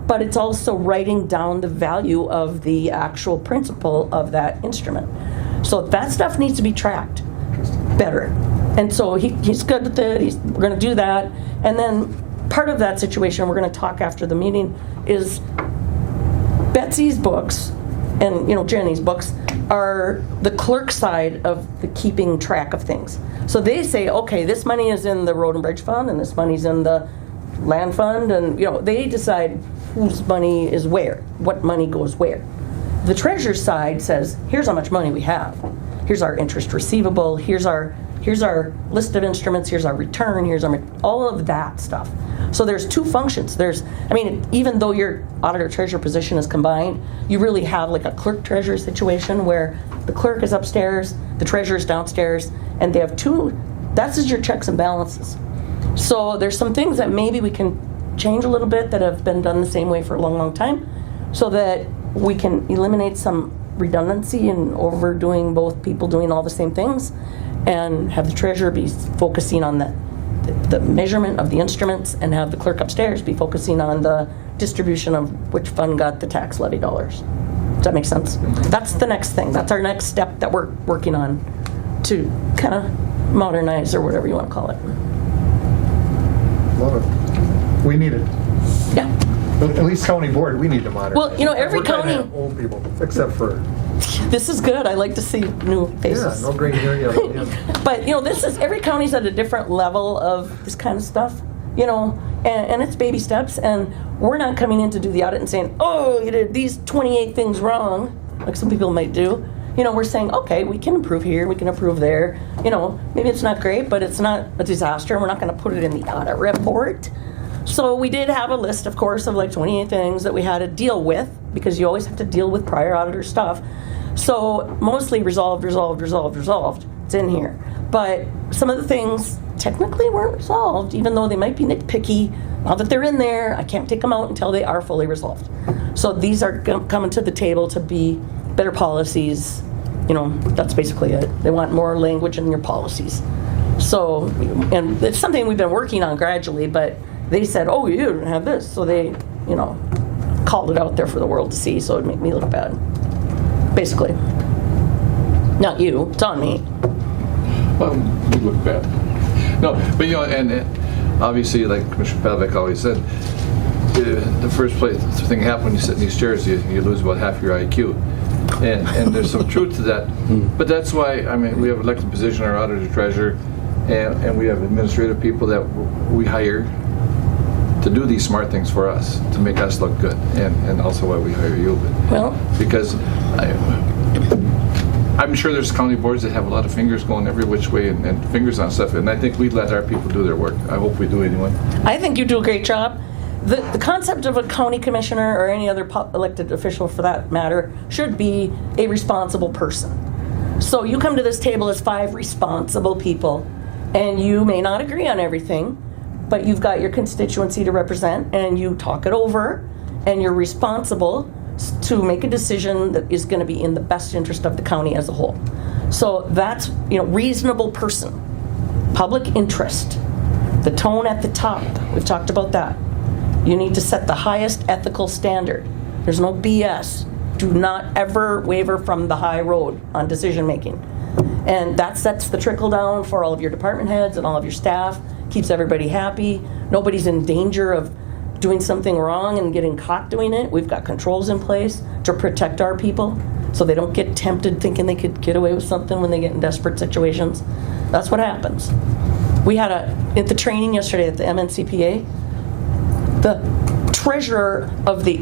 but it's also writing down the value of the actual principal of that instrument. So that stuff needs to be tracked better. And so he's good with it. We're going to do that. And then part of that situation, we're going to talk after the meeting, is Betsy's books and Jenny's books are the clerk side of the keeping track of things. So they say, okay, this money is in the road and bridge fund and this money's in the land fund, and they decide whose money is where, what money goes where. The treasurer's side says, here's how much money we have. Here's our interest receivable, here's our list of instruments, here's our return, here's all of that stuff. So there's two functions. Even though your auditor-treasurer position is combined, you really have like a clerk-treasurer situation where the clerk is upstairs, the treasurer's downstairs, and they have that's just your checks and balances. So there's some things that maybe we can change a little bit that have been done the same way for a long, long time so that we can eliminate some redundancy and overdoing both people doing all the same things and have the treasurer be focusing on the measurement of the instruments and have the clerk upstairs be focusing on the distribution of which fund got the tax levy dollars. Does that make sense? That's the next thing. That's our next step that we're working on to kind of modernize or whatever you want to call it. Love it. We need it. Yeah. At least county board, we need to modernize. Well, every We're kinda county. old people, except for. This is good. I like to see new faces. Yeah, no gray area. But every county's at a different level of this kind of stuff, and it's baby steps. And we're not coming in to do the audit and saying, oh, you did these 28 things wrong, like some people might do. We're saying, okay, we can improve here, we can improve there. Maybe it's not great, but it's not a disaster. And we're not going to put it in the audit report. So we did have a list, of course, of like 28 things that we had to deal with because you always have to deal with prior auditor stuff. So mostly resolved. It's in here. But some of the things technically weren't resolved, even though they might be nitpicky. Now that they're in there, I can't take them out until they are fully resolved. So these are coming to the table to be better policies. That's basically it. They want more language in your policies. So, and it's something we've been working on gradually, but they said, oh, you don't have this. So they, called it out there for the world to see, so it'd make me look bad. Basically. Not you, it's on me. Well, you look bad. No, but and obviously, like Commissioner Pavlik always said, the first thing happens when you sit in these chairs, you lose about half your IQ. And there's some truth to that. But that's why, we have elected position, our auditor treasurer, and we have administrative people that we hire to do these smart things for us, to make us look good, and also why we hire you. Because I'm sure there's county boards that have a lot of fingers going every which way and fingers on stuff, and I think we'd let our people do their work. I hope we do anyway. I think you do a great job. The concept of a county commissioner or any other elected official for that matter should be a responsible person. So you come to this table as 5 responsible people, and you may not agree on everything, but you've got your constituency to represent, and you talk it over, and you're responsible to make a decision that is going to be in the best interest of the county as a whole. So that's, reasonable person, public interest, the tone at the top. We've talked about that. You need to set the highest ethical standard. There's no BS. Do not ever waver from the high road on decision making. And that sets the trickle down for all of your department heads and all of your staff, keeps everybody happy. Nobody's in danger of doing something wrong and getting caught doing it. We've got controls in place to protect our people so they don't get tempted thinking they could get away with something when they get in desperate situations. That's what happens. We had at the training yesterday at the MNCPA, the treasurer of the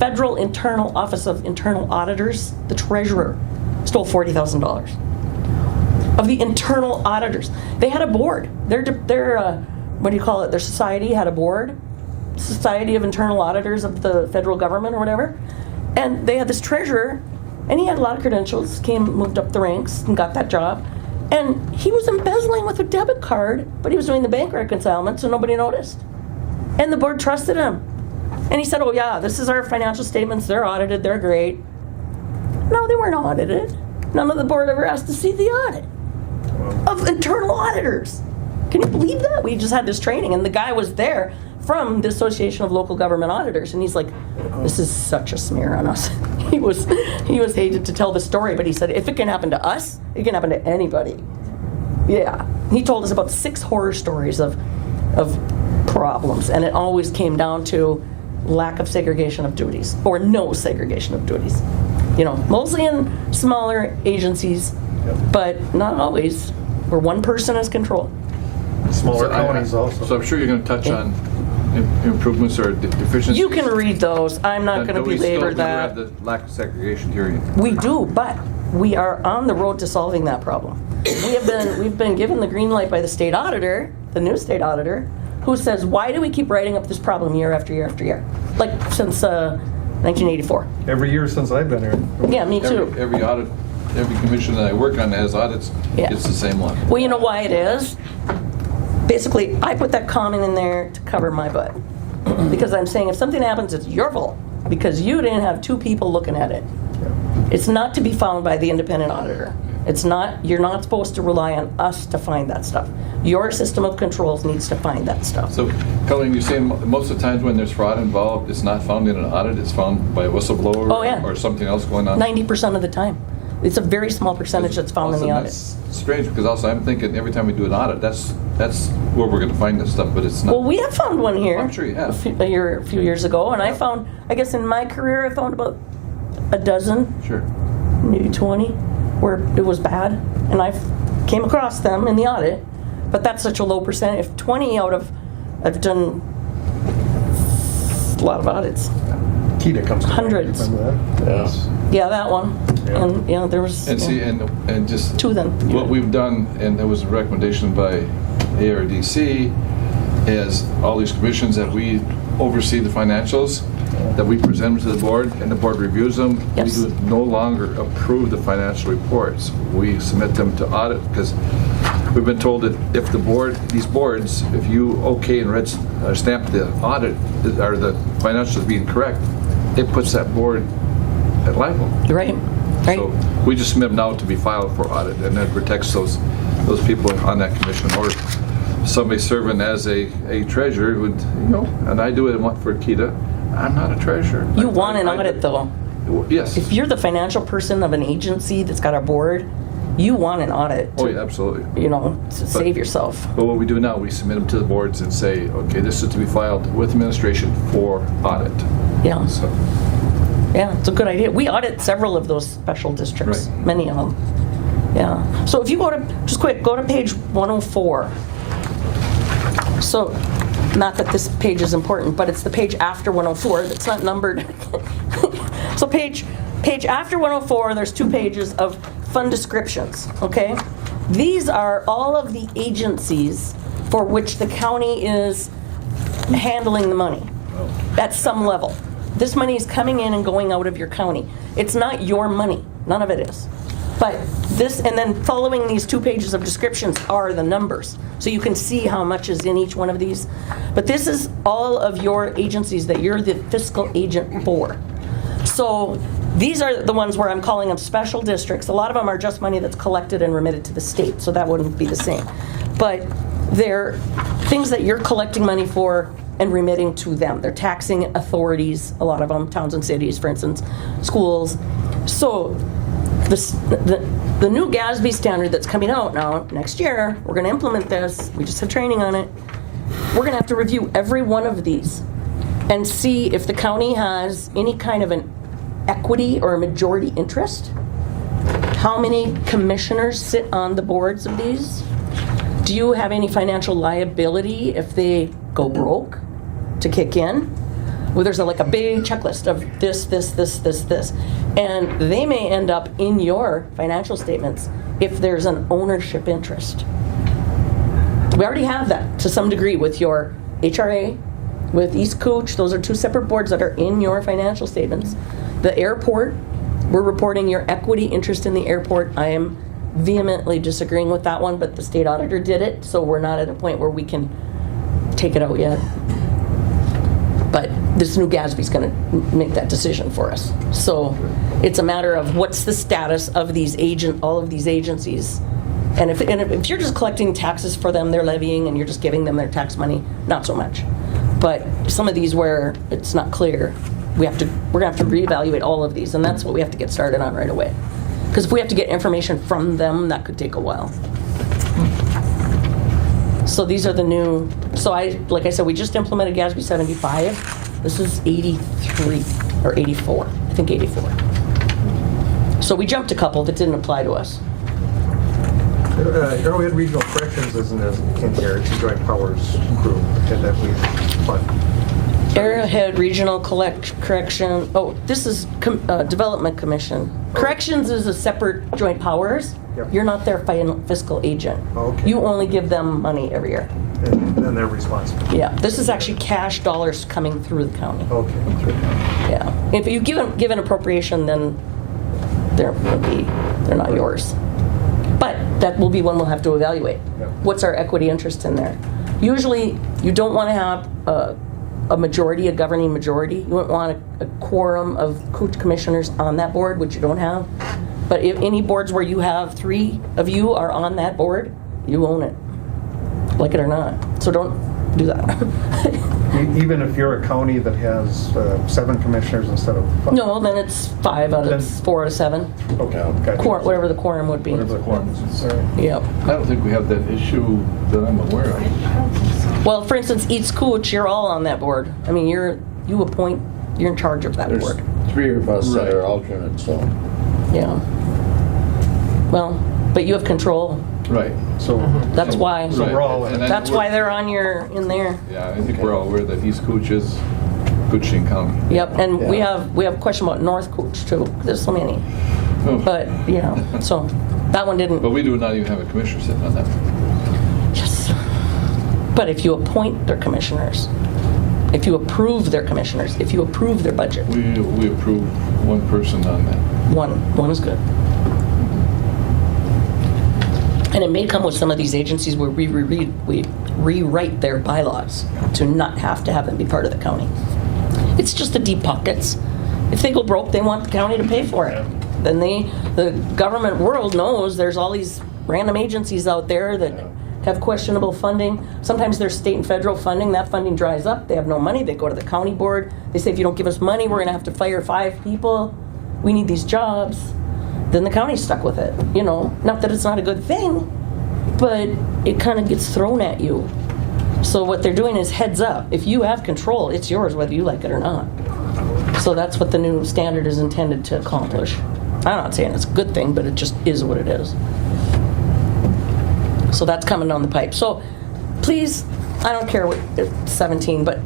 Federal Internal Office of Internal Auditors, the treasurer, stole $40,000. Of the internal auditors. They had a board. Their what do you call it? Their society had a board, Society of Internal Auditors of the federal government or whatever. And they had this treasurer, and he had a lot of credentials, moved up the ranks and got that job. And he was embezzling with a debit card, but he was doing the bank reconcilement, so nobody noticed. And the board trusted him. And he said, oh yeah, this is our financial statements, they're audited, they're great. No, they weren't audited. None of the board ever asked to see the audit of internal auditors. Can you believe that? We just had this training, and the guy was there from the Association of Local Government Auditors, and he's like, this is such a smear on us. He was hated to tell the story, but he said, if it can happen to us, it can happen to anybody. Yeah. He told us about 6 horror stories of problems, and it always came down to lack of segregation of duties, or no segregation of duties. Mostly in smaller agencies, but not always, where one person has control. Smaller counties also. So I'm sure you're going to touch on improvements or deficiencies. You can read those. I'm not going to belabor that. We still have the lack of segregation hearing. We do, but we are on the road to solving that problem. We've been given the green light by the state auditor, the new state auditor, who says, why do we keep writing up this problem year after year after year? Like since 1984. Every year since I've been here. Yeah, me too. Every audit, every commission that I work on that has audits, it's the same one. Well, you know why it is? Basically, I put that comment in there to cover my butt. Because I'm saying if something happens, it's your fault. Because you didn't have 2 people looking at it. It's not to be found by the independent auditor. You're not supposed to rely on us to find that stuff. Your system of controls needs to find that stuff. So, Colleen, you're saying most of the times when there's fraud involved, it's not found in an audit, it's found by a whistleblower or something else going on? 90% of the time. It's a very small percentage that's found in the audit. That's strange, because also I'm thinking every time we do an audit, that's where we're going to find this stuff, but it's not. Well, we have found one here. I'm sure you have. A few years ago, and I guess in my career, I found about a dozen. Sure. Maybe 20, where it was bad, and I came across them in the audit, but that's such a low percentage. If 20 out of, I've done a lot of audits. Kita comes to hundreds. Remember that? Yeah, that one. Yeah. And there was And see, and just 2 then. what we've done, and there was a recommendation by ARDC, is all these commissions that we oversee the financials, that we present them to the board, and the board reviews them. Yes. We do no longer approve the financial reports. We submit them to audit, because we've been told that if these boards, if you okay and stamp the audit, or the financials being correct, it puts that board at liable. Right. So we just submit them now to be filed for audit, and that protects those people on that commission, or somebody serving as a treasurer who would, and I do it for Kita. I'm not a treasurer. You want an audit, though. Yes. If you're the financial person of an agency that's got a board, you want an audit. Oh, yeah, absolutely. To save yourself. But what we do now, we submit them to the boards and say, okay, this is to be filed with administration for audit. Yeah. So. Yeah, it's a good idea. We audit several of those special districts, Right. many of them. Yeah. So if you go to page 104. So, not that this page is important, but it's the page after 104 that's not numbered. So page after 104, there's 2 pages of fund descriptions, okay? These are all of the agencies for which the county is handling the money at some level. This money is coming in and going out of your county. It's not your money. None of it is. But this, and then following these 2 pages of descriptions are the numbers. So you can see how much is in each one of these. But this is all of your agencies that you're the fiscal agent for. So these are the ones where I'm calling them special districts. A lot of them are just money that's collected and remitted to the state, so that wouldn't be the same. But they're things that you're collecting money for and remitting to them. They're taxing authorities, a lot of them, towns and cities, for instance, schools. So the new GASB standard that's coming out now next year, we're going to implement this. We just had training on it. We're going to have to review every one of these and see if the county has any kind of an equity or a majority interest. How many commissioners sit on the boards of these? Do you have any financial liability if they go broke to kick in? Well, there's like a big checklist of this. And they may end up in your financial statements if there's an ownership interest. We already have that to some degree with your HRA, with East Cooch. Those are 2 separate boards that are in your financial statements. The airport, we're reporting your equity interest in the airport. I am vehemently disagreeing with that one, but the state auditor did it, so we're not at a point where we can take it out yet. But this new GASB is going to make that decision for us. So it's a matter of what's the status of these all of these agencies. And if you're just collecting taxes for them, they're levying, and you're just giving them their tax money, not so much. But some of these where it's not clear, we're going to have to reevaluate all of these, and that's what we have to get started on right away. Because if we have to get information from them, that could take a while. So these are the new, like I said, we just implemented GASB 75. This is 83 or 84, I think 84. So we jumped a couple that didn't apply to us. Arrowhead Regional Corrections isn't in here, it's a joint powers group that we fund. Arrowhead Regional Correction, this is Development Commission. Corrections is a separate joint powers. Yep. You're not their fiscal agent. Okay. You only give them money every year. And then they're responsible. Yeah, this is actually cash dollars coming through the county. Okay. Yeah, if you give an appropriation, then they're not yours. But that will be one we'll have to evaluate. Yep. What's our equity interest in there? Usually, you don't want to have a majority, a governing majority. You wouldn't want a quorum of commissioners on that board, which you don't have. But if any boards where you have 3 of you are on that board, you own it, like it or not. So don't do that. Even if you're a county that has 7 commissioners instead of 5? No, then it's 4 out of 7. Okay. Whatever the quorum would be. Whatever the quorum is. Yep. I don't think we have that issue that I'm aware of. Well, for instance, East Cooch, you're all on that board. I mean, you're in charge of that board. 3 of us that are alternates, so. Yeah. Well, but you have control. Right. So That's why. So we're all in. That's why they're in there. Yeah, I think we're all aware that East Cooch is Koochiching County. Yep, and we have a question about North Cooch too. There's so many. Oh. But, so that one didn't. But we do not even have a commissioner sitting on that. Yes. But if you appoint their commissioners, if you approve their commissioners, if you approve their budget. We approve 1 person on that. One is good. And it may come with some of these agencies where we rewrite their bylaws to not have to have them be part of the county. It's just the deep pockets. If they go broke, they want the county to pay for it. Then the government world knows there's all these random agencies out there that have questionable funding. Sometimes there's state and federal funding. That funding dries up. They have no money. They go to the county board. They say, if you don't give us money, we're going to have to fire 5 people. We need these jobs. Then the county's stuck with it. Not that it's not a good thing, but it kind of gets thrown at you. So what they're doing is heads up. If you have control, it's yours whether you like it or not. So that's what the new standard is intended to accomplish. I'm not saying it's a good thing, but it just is what it is. So that's coming down the pipe. So please, I don't care what it's 17, but,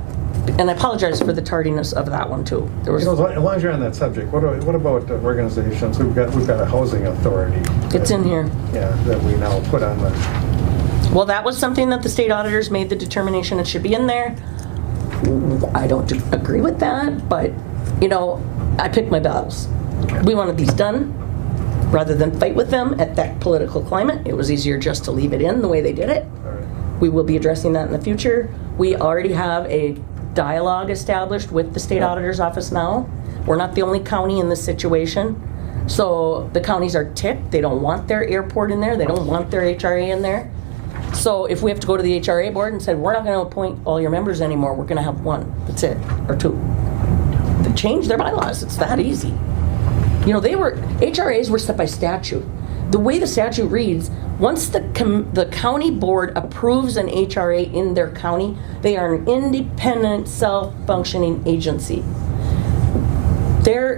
and I apologize for the tardiness of that one too. There was, as long as you're on that subject, what about organizations? We've got a housing authority. It's in here. Yeah, that we now put on the. Well, that was something that the state auditors made the determination it should be in there. I don't agree with that, but I pick my battles. We wanted these done. Rather than fight with them at that political climate, it was easier just to leave it in the way they did it. We will be addressing that in the future. We already have a dialogue established with the state auditor's office now. We're not the only county in this situation. So the counties are ticked. They don't want their airport in there. They don't want their HRA in there. So if we have to go to the HRA board and said, we're not going to appoint all your members anymore, we're going to have one. That's it, or two. They changed their bylaws. It's that easy. You know, HRAs were set by statute. The way the statute reads, once the county board approves an HRA in their county, they are an independent, self-functioning agency.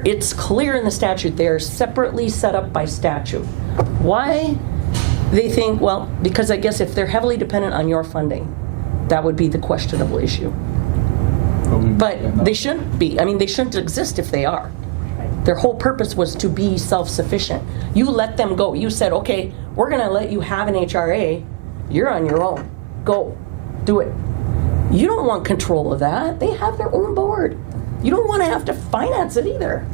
It's clear in the statute, they are separately set up by statute. Why? They think, well, because I guess if they're heavily dependent on your funding, that would be the questionable issue. But they shouldn't be. I mean, they shouldn't exist if they are. Their whole purpose was to be self-sufficient. You let them go. You said, okay, we're going to let you have an HRA. You're on your own. Go. Do it. You don't want control of that. They have their own board. You don't want to have to finance it either.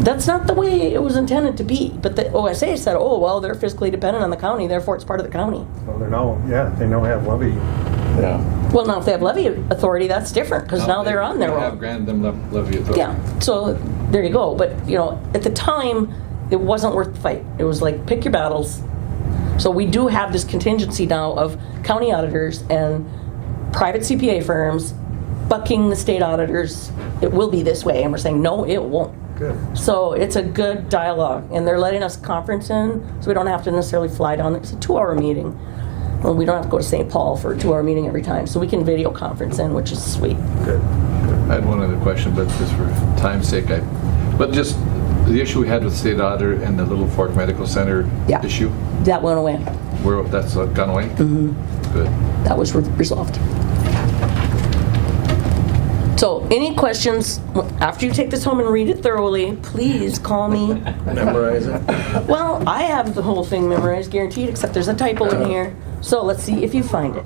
That's not the way it was intended to be. But the OSA said, oh, well, they're fiscally dependent on the county, therefore it's part of the county. Well, they now have levy. Yeah. Well, now if they have levy authority, that's different, because now they're on their We own. have granted them levy authority. Yeah, so there you go. But, you know, at the time, it wasn't worth the fight. It was like, pick your battles. So we do have this contingency now of county auditors and private CPA firms bucking the state auditors. It will be this way. And we're saying, no, it won't. Good. So it's a good dialogue. And they're letting us conference in, so we don't have to necessarily fly down. It's a 2-hour meeting. Well, we don't have to go to St. Paul for a 2-hour meeting every time. So we can video conference in, which is sweet. Good. I had one other question, but just for time's sake, but just the issue we had with state auditor and the Little Fork Medical Center issue, That went away. that's gone away? Mm-hmm. Good. That was resolved. So any questions, after you take this home and read it thoroughly, please call me. Memorize it. Well, I have the whole thing memorized, guaranteed, except there's a typo in here. So let's see if you find it.